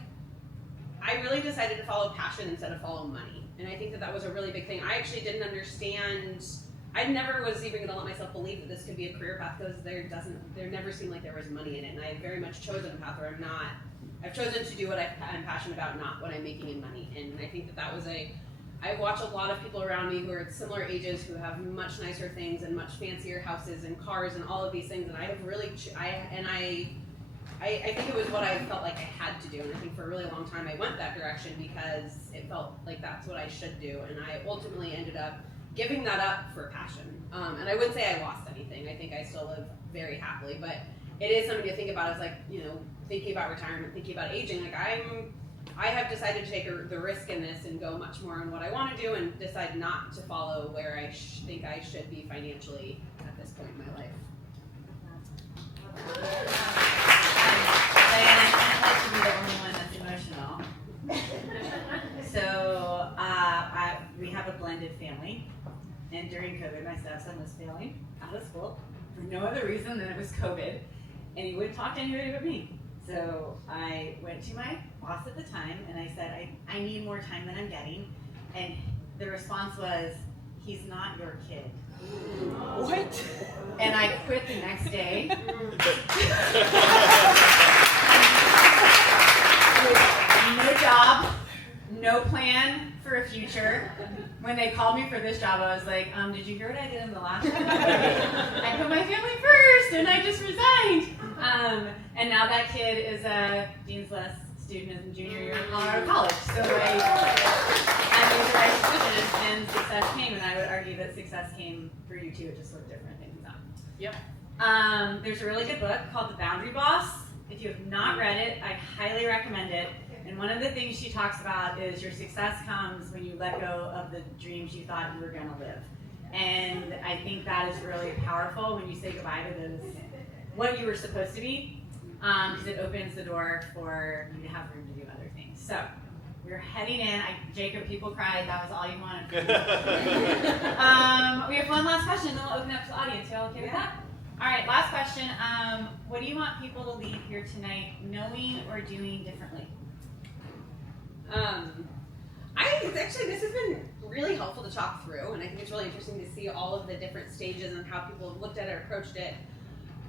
I really decided to follow passion instead of follow money. And I think that was a really big thing. I actually didn't understand, I never was even gonna let myself believe that this could be a career path because there never seemed like there was money in it. And I had very much chosen a path where I'm not I've chosen to do what I'm passionate about, not what I'm making in money. And I think that was I watch a lot of people around me who are similar ages who have much nicer things and much fancier houses and cars and all of these things. And I have really, I think it was what I felt like I had to do. And I think for a really long time I went that direction because it felt like that's what I should do. And I ultimately ended up giving that up for passion. And I wouldn't say I lost anything. I think I still live very happily, but it is something to think about as like, you know, thinking about retirement, thinking about aging. Like I have decided to take the risk in this and go much more on what I want to do and decide not to follow where I think I should be financially at this point in my life. Diane, I like to be the only one that's emotional. So we have a blended family, and during COVID, my stepson was failing out of school for no other reason than it was COVID, and he wouldn't talk to anybody but me. So I went to my boss at the time and I said, I need more time than I'm getting. And the response was, he's not your kid. What? And I quit the next day. No job, no plan for a future. When they called me for this job, I was like, did you hear what I did in the last one? I put my family first and I just resigned. And now that kid is a Dean's List student in junior year in Colorado College. So I made the right decision and success came, and I would argue that success came for you too. It just looked different than you thought. Yep. There's a really good book called The Boundary Boss. If you have not read it, I highly recommend it. And one of the things she talks about is your success comes when you let go of the dreams you thought you were going to live. And I think that is really powerful when you say goodbye to those, what you were supposed to be, because it opens the door for you to have room to do other things. So we're heading in. Jacob, people cried. That was all you wanted. We have one last question, then we'll open it up to the audience. Y'all okay with that? All right, last question. What do you want people to leave here tonight knowing or doing differently? I think actually this has been really helpful to talk through, and I think it's really interesting to see all of the different stages and how people have looked at it or approached it.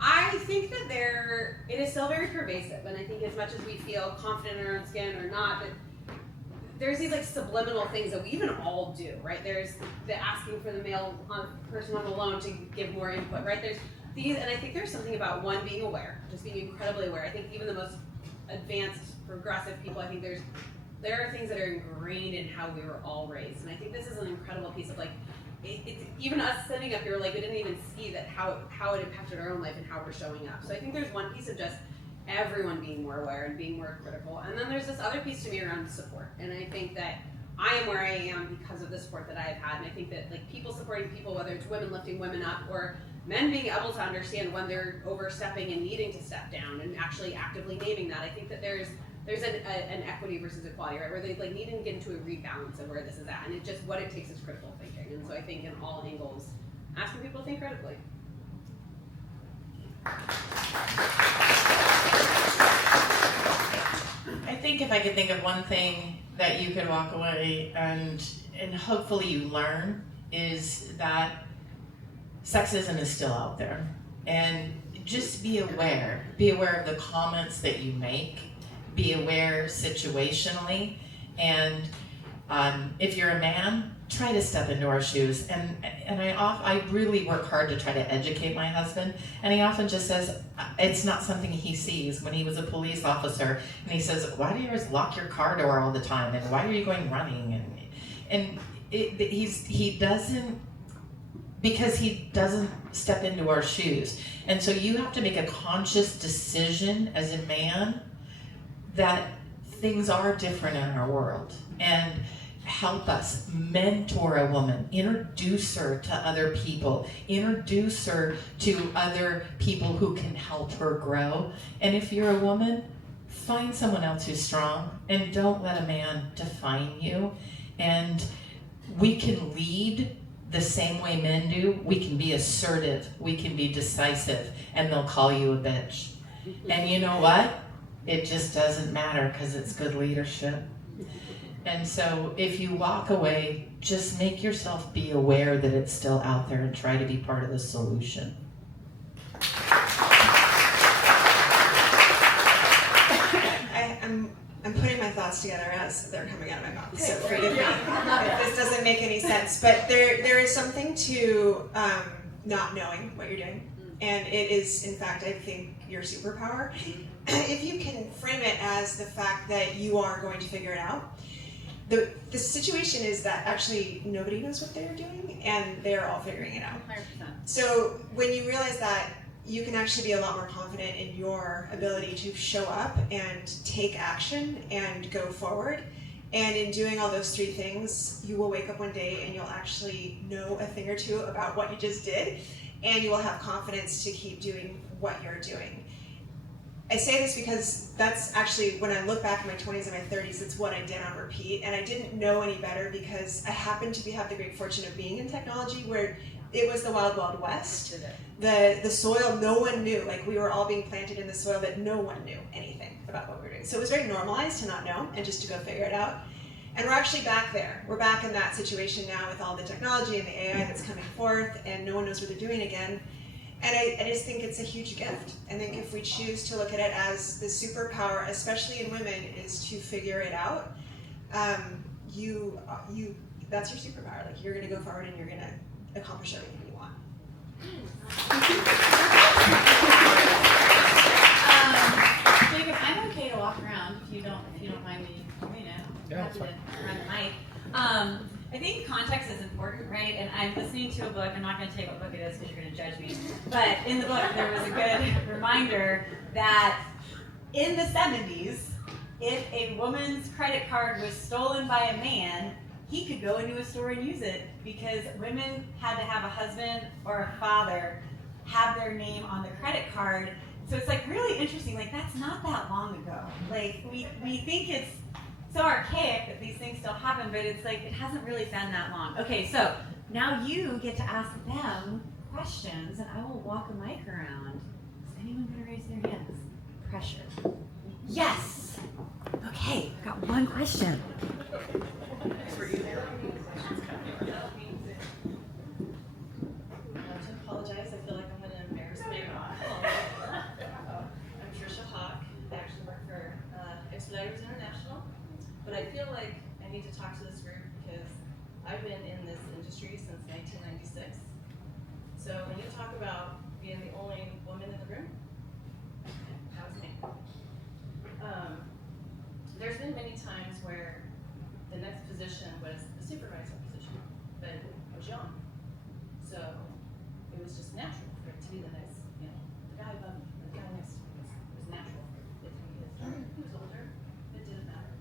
I think that it is still very pervasive, and I think as much as we feel confident in our own skin or not, that there's these like subliminal things that we even all do, right? There's the asking for the male person on the loan to give more input, right? There's these, and I think there's something about one being aware, just being incredibly aware. I think even the most advanced, progressive people, I think there are things that are ingrained in how we were all raised, and I think this is an incredible piece of like, it's even us sitting up here, like we didn't even see that how it impacted our own life and how we're showing up. So I think there's one piece of just everyone being more aware and being more critical, and then there's this other piece to me around support, and I think that I am where I am because of the support that I've had, and I think that like people supporting people, whether it's women lifting women up or men being able to understand when they're overstepping and needing to step down and actually actively naming that, I think that there's an equity versus equality, right? Where they like need to get into a rebalance of where this is at, and what it takes is critical thinking. And so I think in all angles, asking people to think critically. I think if I could think of one thing that you could walk away and hopefully you learn is that sexism is still out there, and just be aware of the comments that you make. Be aware situationally, and if you're a man, try to step into our shoes. And I really work hard to try to educate my husband, and he often just says it's not something he sees. When he was a police officer, and he says, "Why do you always lock your car door all the time? And why are you going running?" He doesn't, because he doesn't step into our shoes. And so you have to make a conscious decision as a man that things are different in our world, and help us mentor a woman, introduce her to other people, introduce her to other people who can help her grow. And if you're a woman, find someone else who's strong, and don't let a man define you. And we can lead the same way men do. We can be assertive, we can be decisive, and they'll call you a bitch. And you know what? It just doesn't matter, because it's good leadership. And so if you walk away, just make yourself be aware that it's still out there and try to be part of the solution. I'm I'm putting my thoughts together as they're coming out of my mouth, so forgive me if this doesn't make any sense. But there is something to not knowing what you're doing, and it is, in fact, I think, your superpower. If you can frame it as the fact that you are going to figure it out. The situation is that actually nobody knows what they're doing, and they're all figuring it out. 100%. So when you realize that, you can actually be a lot more confident in your ability to show up and take action and go forward. And in doing all those three things, you will wake up one day and you'll actually know a thing or two about what you just did, and you will have confidence to keep doing what you're doing. I say this because that's actually, when I look back in my 20s and my 30s, it's what I did on repeat, and I didn't know any better because I happened to have the great fortune of being in technology where it was the wild, wild west. The soil, no one knew. Like, we were all being planted in the soil that no one knew anything about what we were doing. So it was very normalized to not know and just to go figure it out. And we're actually back there. We're back in that situation now with all the technology and the AI that's coming forth, and no one knows what they're doing again. And I just think it's a huge gift. I think if we choose to look at it as the superpower, especially in women, is to figure it out, that's your superpower. Like, you're gonna go forward and you're gonna accomplish everything you want. Jacob, I'm okay to walk around if you don't mind me doing it. Yeah, Happy that's to run the mic. I think context is important, right? And I'm listening to a book. I'm not going to tell you what book it is because you're going to judge me. But in the book, there was a good reminder that in the 70s, if a woman's credit card was stolen by a man, he could go into a store and use it because women had to have a husband or a father have their name on the credit card. So it's like really interesting. Like, that's not that long ago. Like, we think it's so archaic that these things still happen, but it's like it hasn't really been that long. Okay, so now you get to ask them questions, and I will walk a mic around. Is anyone going to raise their hands? Pressure. Yes. Okay, I've got one question. Apologize. I feel like I'm going to embarrass my mom. I'm Trisha Hawk. I actually work for Expeditors International, but I feel like I need to talk to this group because I've been in this industry since 1996. So when you talk about being the only woman in the room, that was me. There's been many times where the next position was the supervisor position, but I was young. So it was just natural for it to be the next, the guy above me, the guy next to me. It was natural for it to be his turn. He was older, it didn't matter.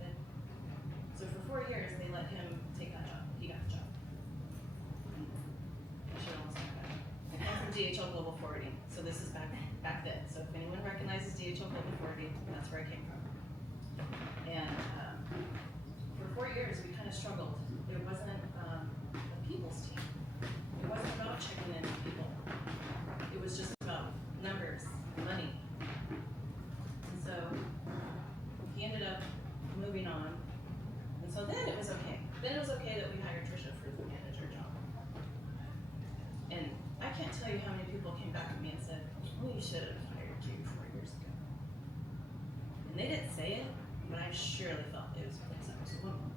So for 4 years, they let him take that job. He got the job. I should almost have that. I come from DHL Global Forwarding, so this is back then. So if anyone recognizes DHL Global Forwarding, that's where I came from. And for 4 years, we kind of struggled. There wasn't a people's team. It wasn't about checking in with people. It was just about numbers, money. And so he ended up moving on. And so then it was okay. Then it was okay that we hired Trisha for the manager job. And I can't tell you how many people came back to me and said, "Oh, you should have hired you 4 years ago." And they didn't say it, but I surely felt it was because I was a woman.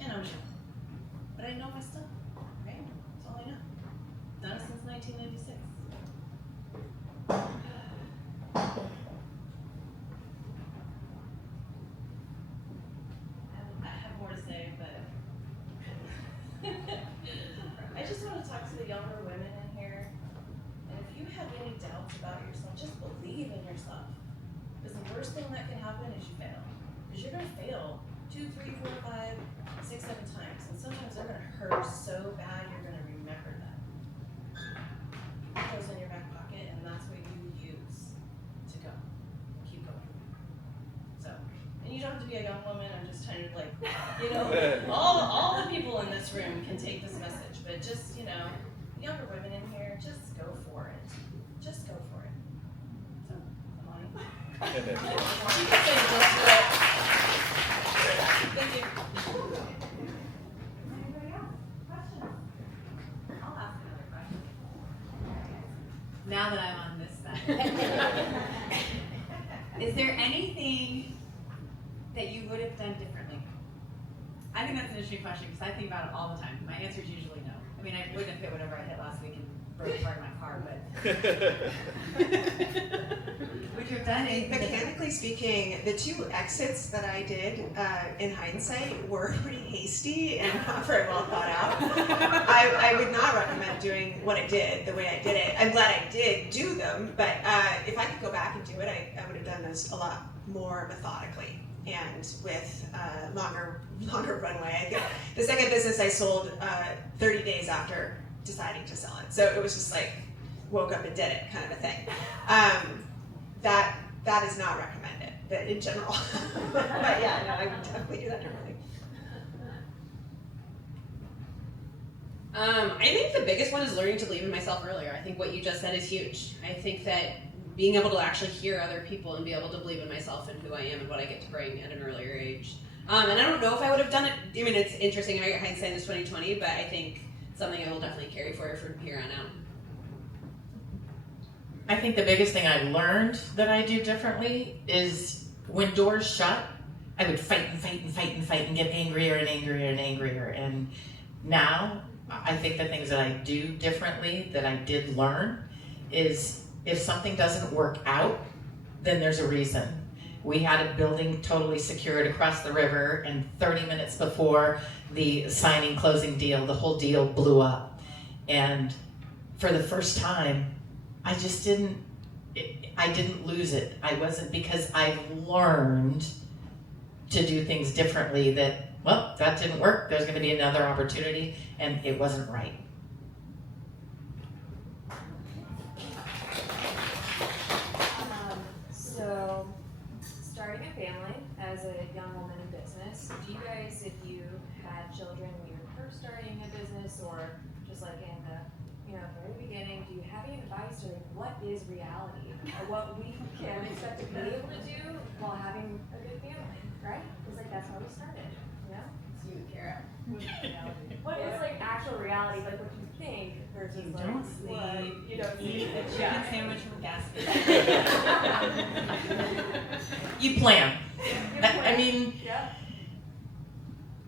And I was young. But I know my stuff, right? That's all I know. Done it since 1996. I have more to say, but I just want to talk to the younger women in here. And if you have any doubts about yourself, just believe in yourself. Because the worst thing that can happen is you fail. Because you're going to fail 2, 3, 4, 5, 6, 7 times. And sometimes they're going to hurt so bad you're going to remember that. It goes in your back pocket, and that's what you use to go. Keep going. So, and you don't have to be a young woman. I'm just trying to, all the people in this room can take this message. But just, younger women in here, just go for it. Just go for it. So, am I? Thank you. Anybody else? Questions? I'll ask another question. Now that I'm on this side. Is there anything that you would have done differently? I think that's an interesting question because I think about it all the time. My answer is usually no. I mean, I wouldn't have hit whatever I hit last week and broke apart my car, but would you have done anything? Mechanically speaking, the 2 exits that I did in hindsight were pretty hasty and not very well thought out. I would not recommend doing what I did the way I did it. I'm glad I did do them, but if I could go back and do it, I would have done those a lot more methodically and with longer runway. I think the second business I sold 30 days after deciding to sell it. So it was just like, woke up and did it kind of a thing. That is not recommended, but in general. But yeah, no, I would definitely do that differently. I think the biggest one is learning to believe in myself earlier. I think what you just said is huge. I think that being able to actually hear other people and be able to believe in myself and who I am and what I get to bring at an earlier age. And I don't know if I would have done it. I mean, it's interesting. Hindsight is 20/20, but I think something I will definitely carry forward from here on out. I think the biggest thing I learned that I do differently is when doors shut, I would fight and fight and fight and fight and get angrier and angrier and angrier. And now I think the things that I do differently that I did learn is if something doesn't work out, then there's a reason. We had a building totally secured across the river, and 30 minutes before the signing closing deal, the whole deal blew up. And for the first time, I didn't lose it. I wasn't, because I've learned to do things differently that, well, that didn't work. There's going to be another opportunity, and it wasn't right. So, starting a family as a young woman in business, do you guys, if you had children when you were first starting a business, or just like in the very beginning, do you have any advice, or what is reality, or what we can expect to be able to do while having a good family, right? Because like that's how we started, you know? It's you and Kara. What is like actual reality, like what you think versus You like don't what sleep. you don't Eat eat. a chicken sandwich from gas station. You plan. I mean, Yeah.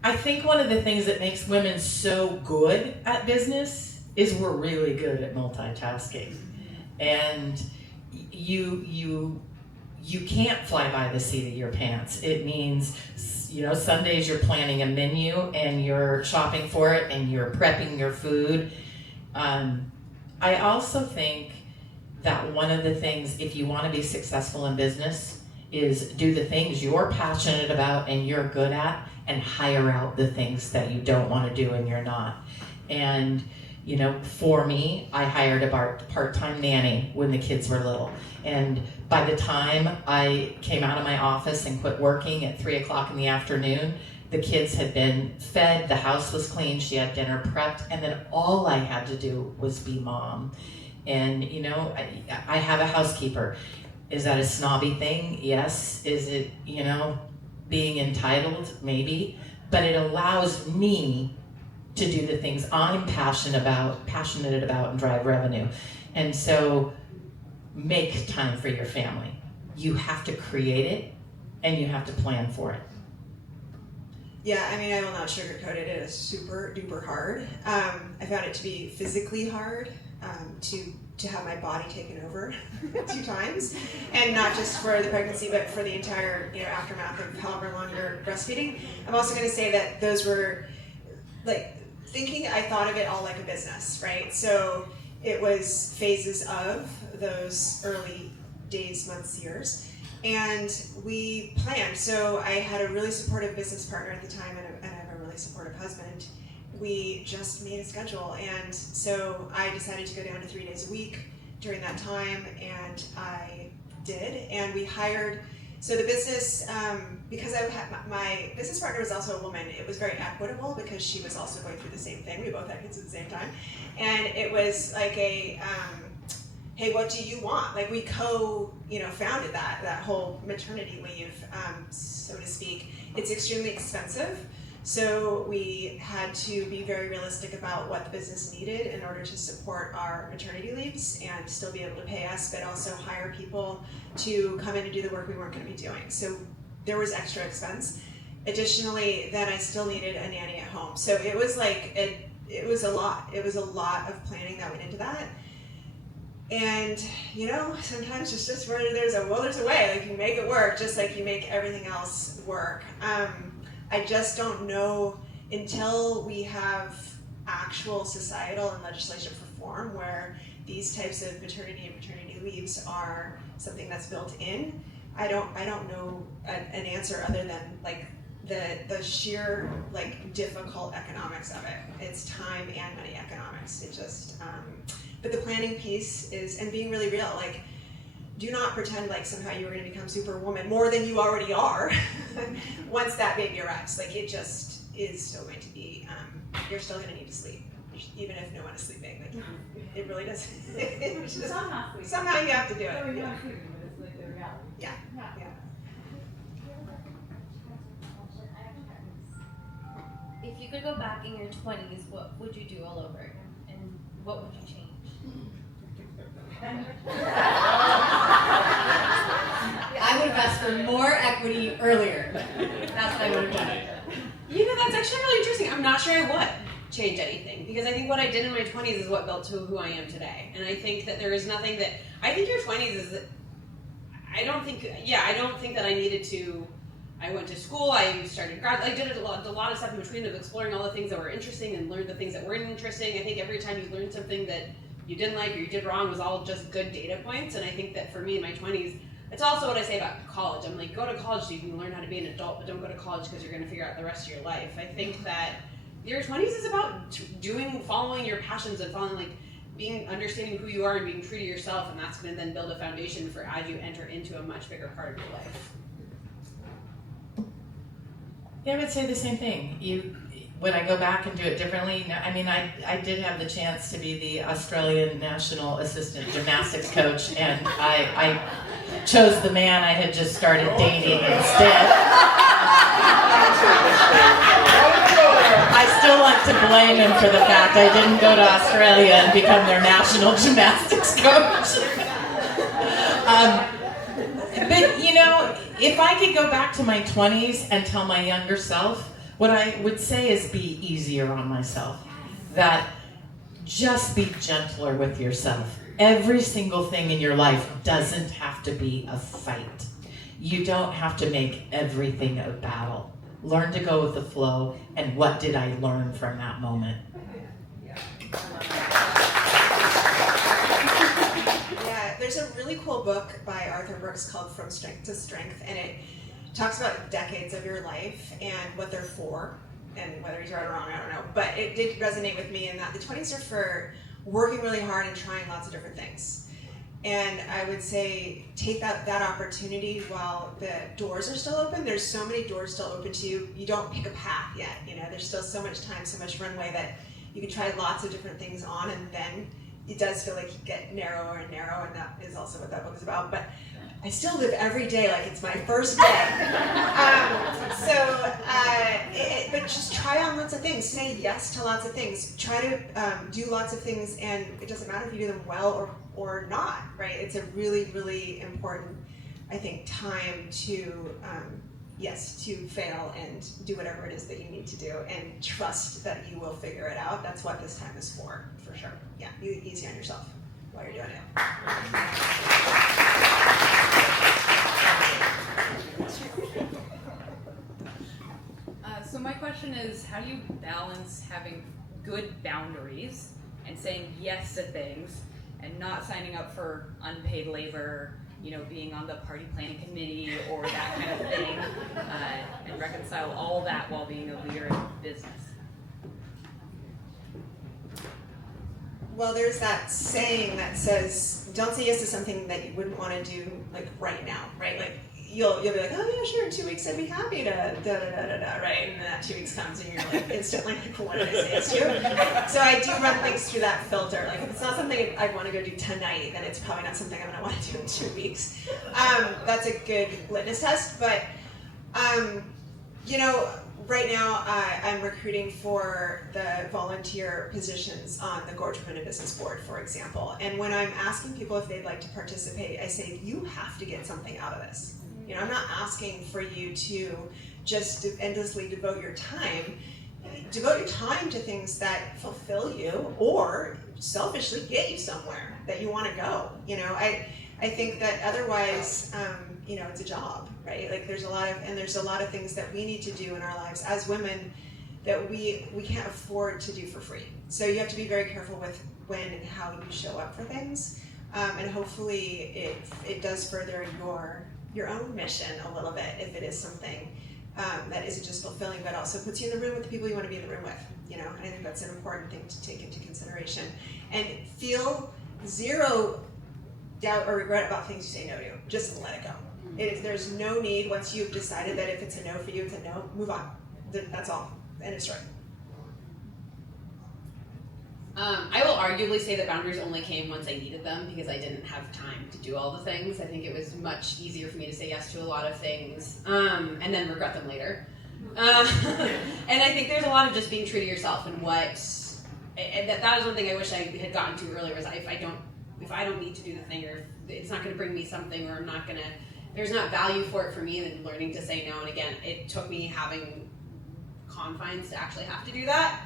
I think one of the things that makes women so good at business is we're really good at multitasking. And you can't fly by the seat of your pants. It means, some days you're planning a menu and you're shopping for it and you're prepping your food. I also think that one of the things, if you want to be successful in business, is do the things you're passionate about and you're good at, and hire out the things that you don't want to do and you're not. And for me, I hired a part-time nanny when the kids were little. And by the time I came out of my office and quit working at 3:00 in the afternoon, the kids had been fed, the house was clean, she had dinner prepped, and then all I had to do was be mom. And I have a housekeeper. Is that a snobby thing? Yes. Is it, being entitled? Maybe. But it allows me to do the things I'm passionate about and drive revenue. And so make time for your family. You have to create it and you have to plan for it. Yeah, I mean, I will not sugarcoat it. It is super duper hard. I found it to be physically hard to have my body taken over 2 times, and not just for the pregnancy, but for the entire aftermath of however long you're breastfeeding. I'm also going to say that those were like thinking. I thought of it all like a business, right? So it was phases of those early days, months, years. And we planned. So I had a really supportive business partner at the time, and I have a really supportive husband. We just made a schedule, and so I decided to go down to 3 days a week during that time, and I did. And we hired. So the business, because I had my business partner was also a woman, it was very equitable because she was also going through the same thing. We both had kids at the same time, and it was like a hey, what do you want? Like we founded that whole maternity leave, so to speak. It's extremely expensive, so we had to be very realistic about what the business needed in order to support our maternity leaves and still be able to pay us, but also hire people to come in and do the work we weren't going to be doing. So there was extra expense. Additionally, then I still needed a nanny at home. So it was like, it was a lot. It was a lot of planning that went into that. And, you know, sometimes it's just where there's a will, there's a way. Like, you make it work just like you make everything else work. I just don't know until we have actual societal and legislative reform where these types of maternity and paternity leaves are something that's built in. I don't know an answer other than like the sheer like difficult economics of it. It's time and money economics. It just but the planning piece is, and being really real, like, do not pretend like somehow you're going to become superwoman more than you already are once that baby arrives. Like, it just is still going to be, you're still going to need to sleep, even if no one is sleeping. Like, it really does. It's just, somehow you have to do it. Yeah. Yeah. Yeah. If you could go back in your 20s, what would you do all over again? And what would you change? I would have asked for more equity earlier. That's what I would have done. You know, that's actually really interesting. I'm not sure I would change anything, because I think what I did in my 20s is what built to who I am today. And I think that there is nothing that, I think your 20s is, I don't think that I needed to, I went to school, I started I did a lot of stuff in between of exploring all the things that were interesting and learned the things that weren't interesting. I think every time you learned something that you didn't like or you did wrong was all just good data points. And I think that for me in my 20s, it's also what I say about college. I'm like, go to college so you can learn how to be an adult, but don't go to college because you're going to figure out the rest of your life. I think that your 20s is about following your passions and understanding who you are and being true to yourself, and that's going to then build a foundation for as you enter into a much bigger part of your life. Yeah, I would say the same thing. Would I go back and do it differently? No, I mean, I did have the chance to be the Australian national assistant gymnastics coach, and I chose the man I had just started dating instead. I still want to blame him for the fact I didn't go to Australia and become their national gymnastics coach. But, you know, if I could go back to my 20s and tell my younger self, what I would say is be easier on myself. That just be gentler with yourself. Every single thing in your life doesn't have to be a fight. You don't have to make everything a battle. Learn to go with the flow, and what did I learn from that moment? Yeah, there's a really cool book by Arthur Brooks called From Strength to Strength, and it talks about decades of your life and what they're for, and whether he's right or wrong, I don't know. But it did resonate with me in that the 20s are for working really hard and trying lots of different things. And I would say take that opportunity while the doors are still open. There's so many doors still open to you. You don't pick a path yet. You know, there's still so much time, so much runway that you can try lots of different things on, and then it does feel like you get narrower and narrower, and that is also what that book is about. But I still live every day like it's my first day. But just try on lots of things. Say yes to lots of things. Try to do lots of things, and it doesn't matter if you do them well or not, right? It's a really, really important, I think, time to, to fail and do whatever it is that you need to do, and trust that you will figure it out. That's what this time is for sure. Yeah, be easy on yourself while you're doing it. So my question is, how do you balance having good boundaries and saying yes to things and not signing up for unpaid labor, you know, being on the party planning committee or that kind of thing, and reconcile all that while being a leader in business? Well, there's that saying that says, don't say yes to something that you wouldn't want to do like right now, right? Like you'll be like, oh yeah, sure, in 2 weeks I'd be happy to da-da-da-da-da, right? And then that 2 weeks comes and you're like instantly like, what did I say yes to? So I do run things through that filter. Like if it's not something I'd want to go do tonight, then it's probably not something I'm going to want to do in 2 weeks. That's a good litmus test, but you know, right now I'm recruiting for the volunteer positions on the Gorge Women in Business Board, for example. And when I'm asking people if they'd like to participate, I say, you have to get something out of this. You know, I'm not asking for you to just endlessly devote your time. Devote your time to things that fulfill you or selfishly get you somewhere that you want to go. You know, I think that otherwise, you know, it's a job, right? Like there's a lot of things that we need to do in our lives as women that we can't afford to do for free. So you have to be very careful with when and how you show up for things, and hopefully it does further your own mission a little bit if it is something that isn't just fulfilling, but also puts you in the room with the people you want to be in the room with. You know, and I think that's an important thing to take into consideration. And feel zero doubt or regret about things you say no to. Just let it go. There's no need, once you've decided that if it's a no for you, it's a no, move on. That's all. End of story. I will arguably say that boundaries only came once I needed them because I didn't have time to do all the things. I think it was much easier for me to say yes to a lot of things and then regret them later. And I think there's a lot of just being true to yourself and that is one thing I wish I had gotten to earlier was if I don't need to do the thing or if it's not going to bring me something or there's not value for it for me, then learning to say no. And again, it took me having confines to actually have to do that.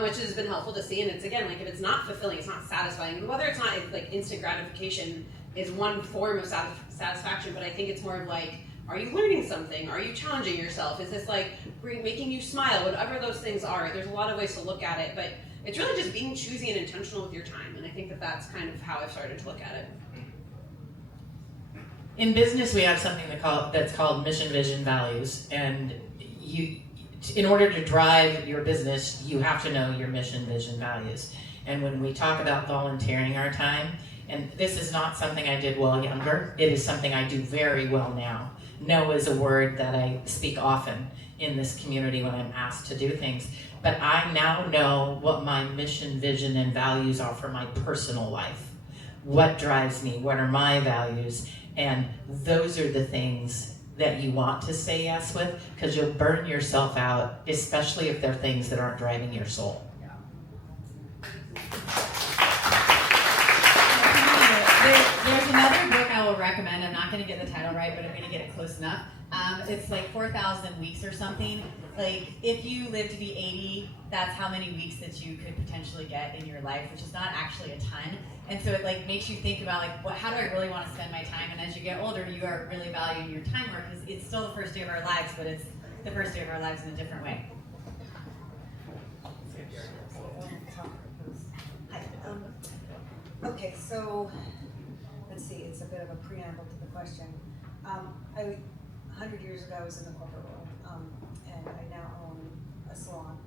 Which has been helpful to see, and it's again, like if it's not fulfilling, it's not satisfying, and whether it's not like instant gratification is one form of satisfaction, but I think it's more of like, are you learning something? Are you challenging yourself? Is this like making you smile? Whatever those things are, there's a lot of ways to look at it, but it's really just being choosy and intentional with your time, and I think that that's kind of how I've started to look at it. In business, we have something that's called mission, vision, values, and in order to drive your business, you have to know your mission, vision, values. And when we talk about volunteering our time, and this is not something I did while younger, it is something I do very well now. No is a word that I speak often in this community when I'm asked to do things. But I now know what my mission, vision, and values are for my personal life. What drives me? What are my values? And those are the things that you want to say yes with, because you'll burn yourself out, especially if they're things that aren't driving your soul. There's another book I will recommend. I'm not going to get the title right, but I'm going to get it close enough. It's like 4,000 weeks or something. Like if you live to be 80, that's how many weeks that you could potentially get in your life, which is not actually a ton. And so it like makes you think about like, how do I really want to spend my time? And as you get older, you are really valuing your time more because it's still the first day of our lives, but it's the first day of our lives in a different way. Hi. Okay, so let's see. It's a bit of a preamble to the question. 100 years ago, I was in the corporate world, and I now own a salon.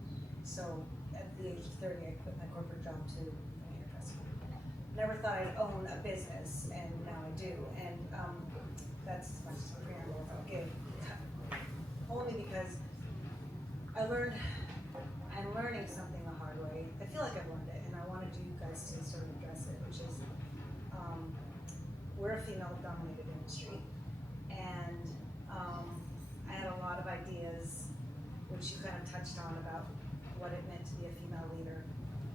So at the age of 30, I quit my corporate job to be a hairdresser. Never thought I'd own a business, and now I do. And that's as much as a preamble I'll give. Only because I'm learning something the hard way. I feel like I've learned it, and I wanted you guys to sort of address it, which is we're a female-dominated industry, and I had a lot of ideas, which you kind of touched on about what it meant to be a female leader,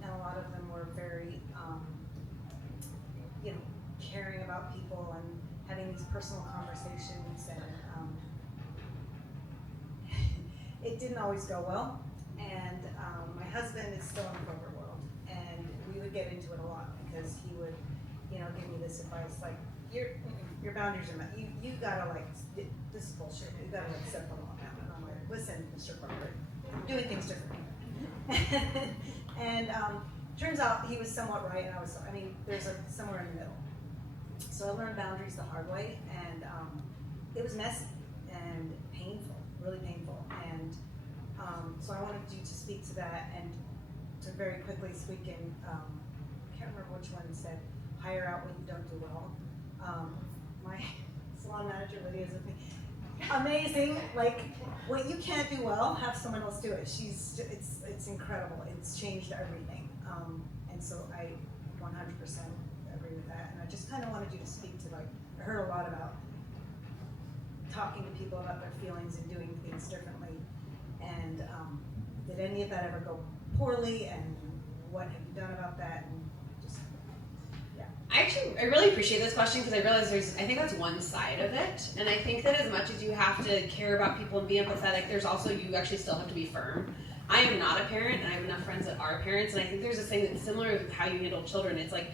and a lot of them were very, caring about people and having these personal conversations, and it didn't always go well. And my husband is still in the corporate world, and we would get into it a lot because he would, give me this advice like, your boundaries are met. You gotta this is bullshit. You gotta set them all down. And I'm like, listen, Mr. Corporate, I'm doing things differently. And turns out he was somewhat right, and there's somewhere in the middle. So I learned boundaries the hard way, and it was messy and painful, really painful. And so I wanted you to speak to that and to very quickly speak in, I can't remember which one said, hire out what you don't do well. My salon manager, Lydia, is with me. Amazing, like what you can't do well, have someone else do it. It's incredible. It's changed everything. And so I 100% agree with that. And I just kind of wanted you to speak to I heard a lot about talking to people about their feelings and doing things differently. And did any of that ever go poorly? And what have you done about that? And just, yeah. I I really appreciate this question because I realize I think that's one side of it. And I think that as much as you have to care about people and be empathetic, there's also, you actually still have to be firm. I am not a parent, and I have enough friends that are parents, and I think there's this thing that's similar with how you handle children. It's like,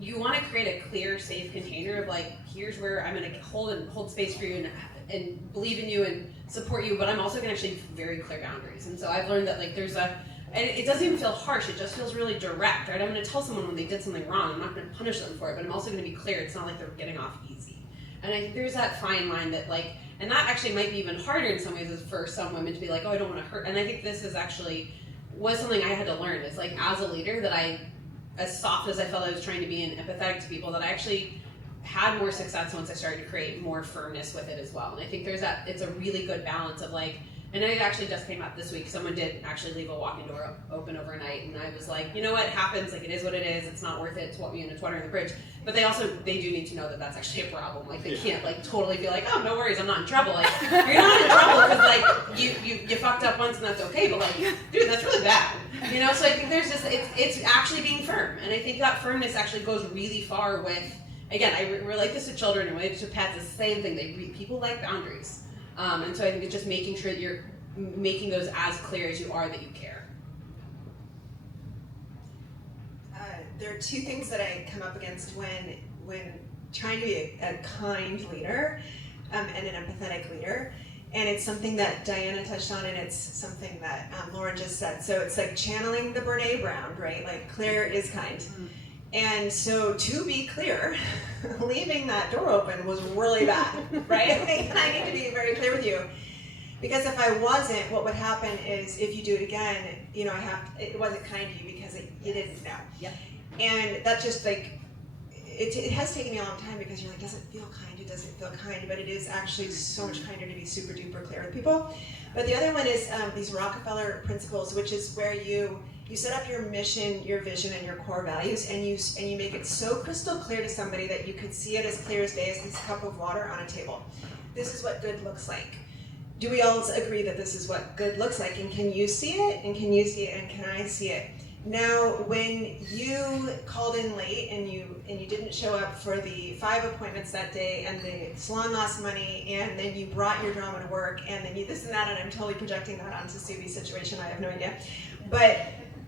you want to create a clear, safe container of like, here's where I'm going to hold space for you and believe in you and support you, but I'm also going to actually very clear boundaries. And so I've learned that like and it doesn't even feel harsh, it just feels really direct, right? I'm going to tell someone when they did something wrong, I'm not going to punish them for it, but I'm also going to be clear, it's not like they're getting off easy. And I think there's that fine line that like, and that actually might be even harder in some ways is for some women to be like, oh, I don't want to hurt. And I think this is actually, was something I had to learn. It's like, as a leader, that as soft as I felt I was trying to be and empathetic to people, that I actually had more success once I started to create more firmness with it as well. And I think it's a really good balance of like, and it actually just came up this week. Someone did actually leave a walk-in door open overnight, and I was like, you know what, it happens. Like, it is what it is. It's not worth it. It's water in the bridge. But they do need to know that that's actually a problem. Like, they can't like totally be like, oh, no worries, I'm not in trouble. Like, you're not in trouble because like you fucked up once and that's okay. But like, dude, that's really bad. You know. So I think there's just it's actually being firm, and I think that firmness actually goes really far with. Again, I relate this to children and relate it to pets. It's the same thing. People like boundaries. And so I think it's just making sure that you're making those as clear as you are that you care. There are two things that I come up against when trying to be a kind leader and an empathetic leader. And it's something that Diana touched on, and it's something that Lauren just said. So it's like channeling the Brene Brown, right? Like, clear is kind. Mm-hmm. And so, to be clear, leaving that door open was really bad, right? And I need to be very clear with you, because if I wasn't, what would happen is, if you do it again, you know, it wasn't kind to you because you didn't know. Yep. And that just like, it has taken me a long time, because you're like, does it feel kind? It doesn't feel kind, but it is actually so much kinder to be super duper clear with people. But the other one is these Rockefeller principles, which is where you set up your mission, your vision, and your core values, and you make it so crystal clear to somebody that you could see it as clear as day as this cup of water on a table. This is what good looks like. Do we all agree that this is what good looks like? And can you see it? And can you see it? And can I see it? Now, when you called in late and you didn't show up for the 5 appointments that day, and the salon lost money, and then you brought your drama to work, and then you this and that, and I'm totally projecting that onto Subi's situation, I have no idea. But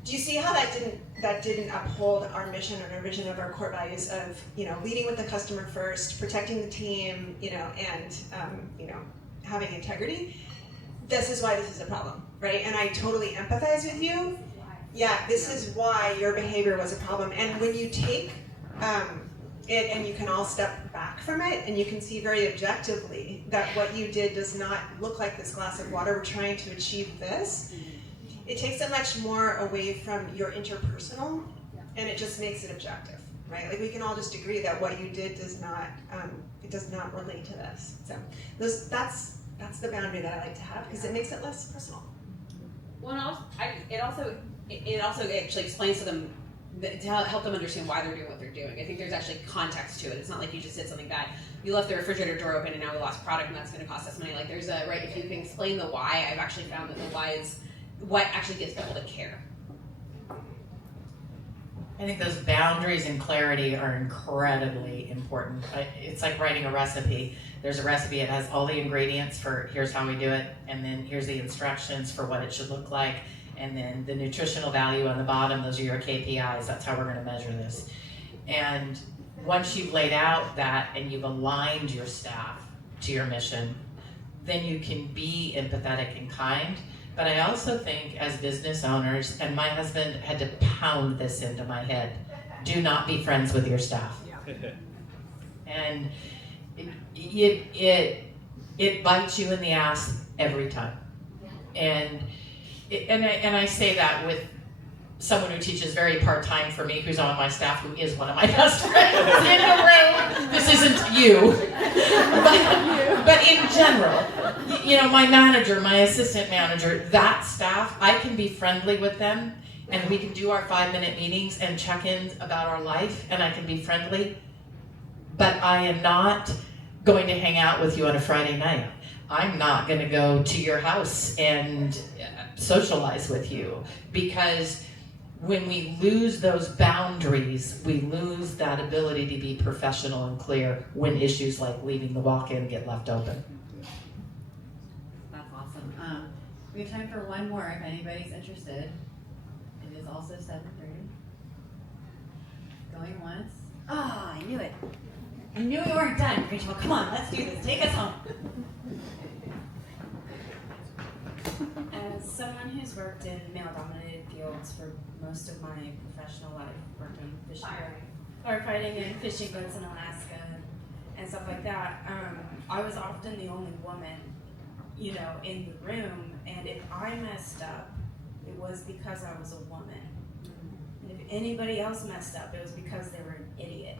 do you see how that didn't uphold our mission and our vision of our core values of, you know, leading with the customer first, protecting the team, you know, and having integrity? This is why this is a problem, right? And I totally empathize with you. Yeah, this is why your behavior was a problem. And when you take it and you can all step back from it, and you can see very objectively that what you did does not look like this glass of water, we're trying to achieve this, it takes it much more away from your interpersonal, and it just makes it objective, right? Like, we can all just agree that what you did does not relate to this. So that's the boundary that I like to have, because it makes it less personal. Well, it also actually explains to them, to help them understand why they're doing what they're doing. I think there's actually context to it. It's not like you just did something bad. You left the refrigerator door open and now we lost product and that's going to cost us money. Like, there's if you can explain the why, I've actually found that the why is what actually gets people to care. I think those boundaries and clarity are incredibly important. It's like writing a recipe. There's a recipe, it has all the ingredients for here's how we do it, and then here's the instructions for what it should look like, and then the nutritional value on the bottom, those are your KPIs, that's how we're going to measure this. And once you've laid out that and you've aligned your staff to your mission, then you can be empathetic and kind. But I also think, as business owners, and my husband had to pound this into my head, do not be friends with your staff. And it bites you in the ass every time. And I say that with someone who teaches very part-time for me, who's on my staff, who is one of my best friends in the room. This isn't you. But in general, you know, my manager, my assistant manager, that staff, I can be friendly with them, and we can do our 5-minute meetings and check-ins about our life, and I can be friendly, but I am not going to hang out with you on a Friday night. I'm not going to go to your house and socialize with you, because when we lose those boundaries, we lose that ability to be professional and clear when issues like leaving the walk-in get left open. That's awesome. We have time for one more if anybody's interested. It is also 7:30. Going once. Ah, I knew it. I knew we weren't done, Rachel. Come on, let's do this. Take us home. As someone who's worked in male-dominated fields for most of my professional life, worked in fishing, firefighting and fishing boats in Alaska and stuff like that, I was often the only woman, you know, in the room, and if I messed up, it was because I was a woman. And if anybody else messed up, it was because they were an idiot.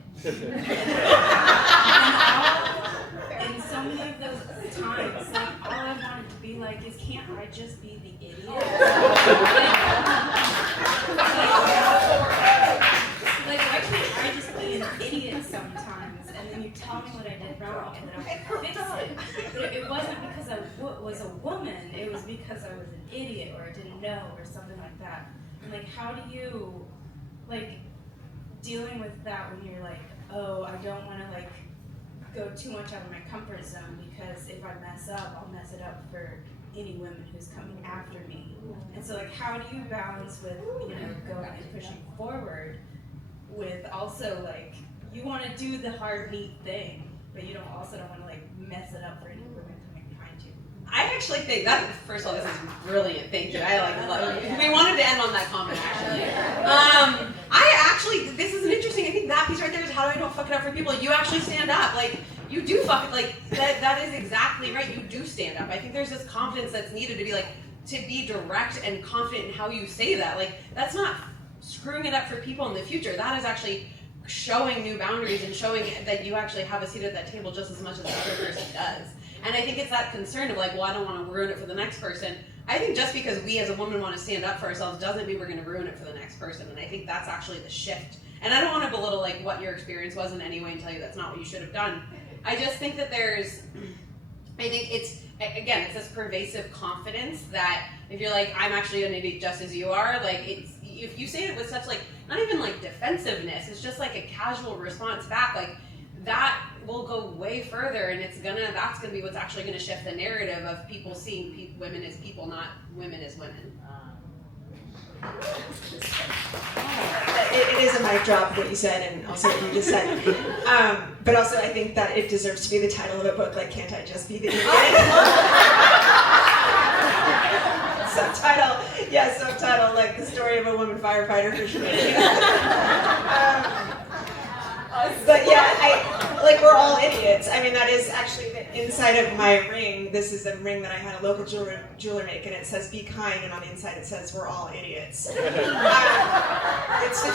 And so many of those times, like, all I wanted to be like is, can't I just be the idiot? Like, why can't I just be an idiot sometimes? And then you tell me what I did wrong, and then I fix it. But it wasn't because I was a woman, it was because I was an idiot, or I didn't know, or something like that. And like, how do you, like, dealing with that when you're like, oh, I don't want to, like, go too much out of my comfort zone, because if I mess up, I'll mess it up for any women who's coming after me. And so, like, how do you balance with, you know, going and pushing forward with also, like, you want to do the hard, neat thing, but you also don't want to, like, mess it up for any women coming behind you. I actually think that, first of all, this is brilliant. Thank you. I like we wanted to end on that comment, actually. This is an interesting, I think that piece right there is how I don't fuck it up for people. You actually stand up. Like, you do fuck it. Like, that is exactly right. You do stand up. I think there's this confidence that's needed to be, like, to be direct and confident in how you say that. Like, that's not screwing it up for people in the future. That is actually showing new boundaries and showing that you actually have a seat at that table just as much as the other person does. And I think it's that concern of, like, well, I don't want to ruin it for the next person. I think just because we as a woman want to stand up for ourselves doesn't mean we're going to ruin it for the next person. And I think that's actually the shift. And I don't want to belittle, like, what your experience was in any way and tell you that's not what you should have done. I just think that I think it's this pervasive confidence that if you're like, I'm actually an idiot just as you are, like, if you say it with such, like, not even like defensive-ness, it's just like a casual response back, like, that will go way further, and that's gonna be what's actually gonna shift the narrative of people seeing women as people, not women as women. It is a mic drop what you said, and also what you just said. But also, I think that it deserves to be the title of a book, like, Can't I Just Be the Idiot? Subtitle, like, the story of a woman firefighter for sure. But yeah, we're all idiots. I mean, that is actually the inside of my ring. This is a ring that I had a local jeweler make, and it says, be kind, and on the inside it says, we're all idiots. It's the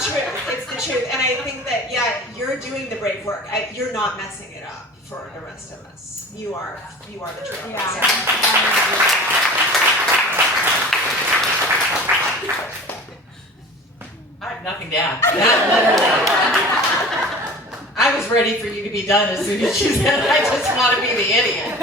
truth. And I think that, yeah, you're doing the brave work. You're not messing it up for the rest of us. You are the truth. Yeah. I have nothing to add. Not literally. I was ready for you to be done as soon as you said, I just want to be the idiot.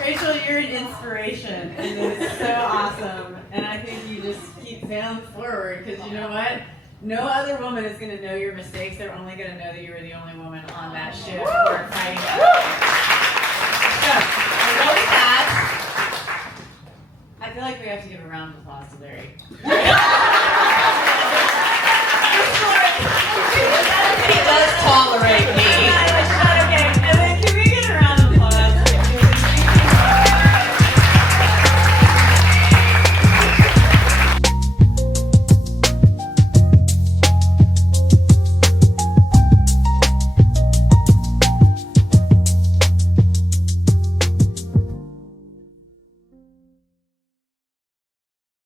Rachel, you're an inspiration, and it's so awesome. And I think you just keep sailing forward, because you know what? No other woman is going to know your mistakes. They're only going to know that you were the only woman on that ship or fighting it. So, with that, I feel like we have to give a round of applause to Larry.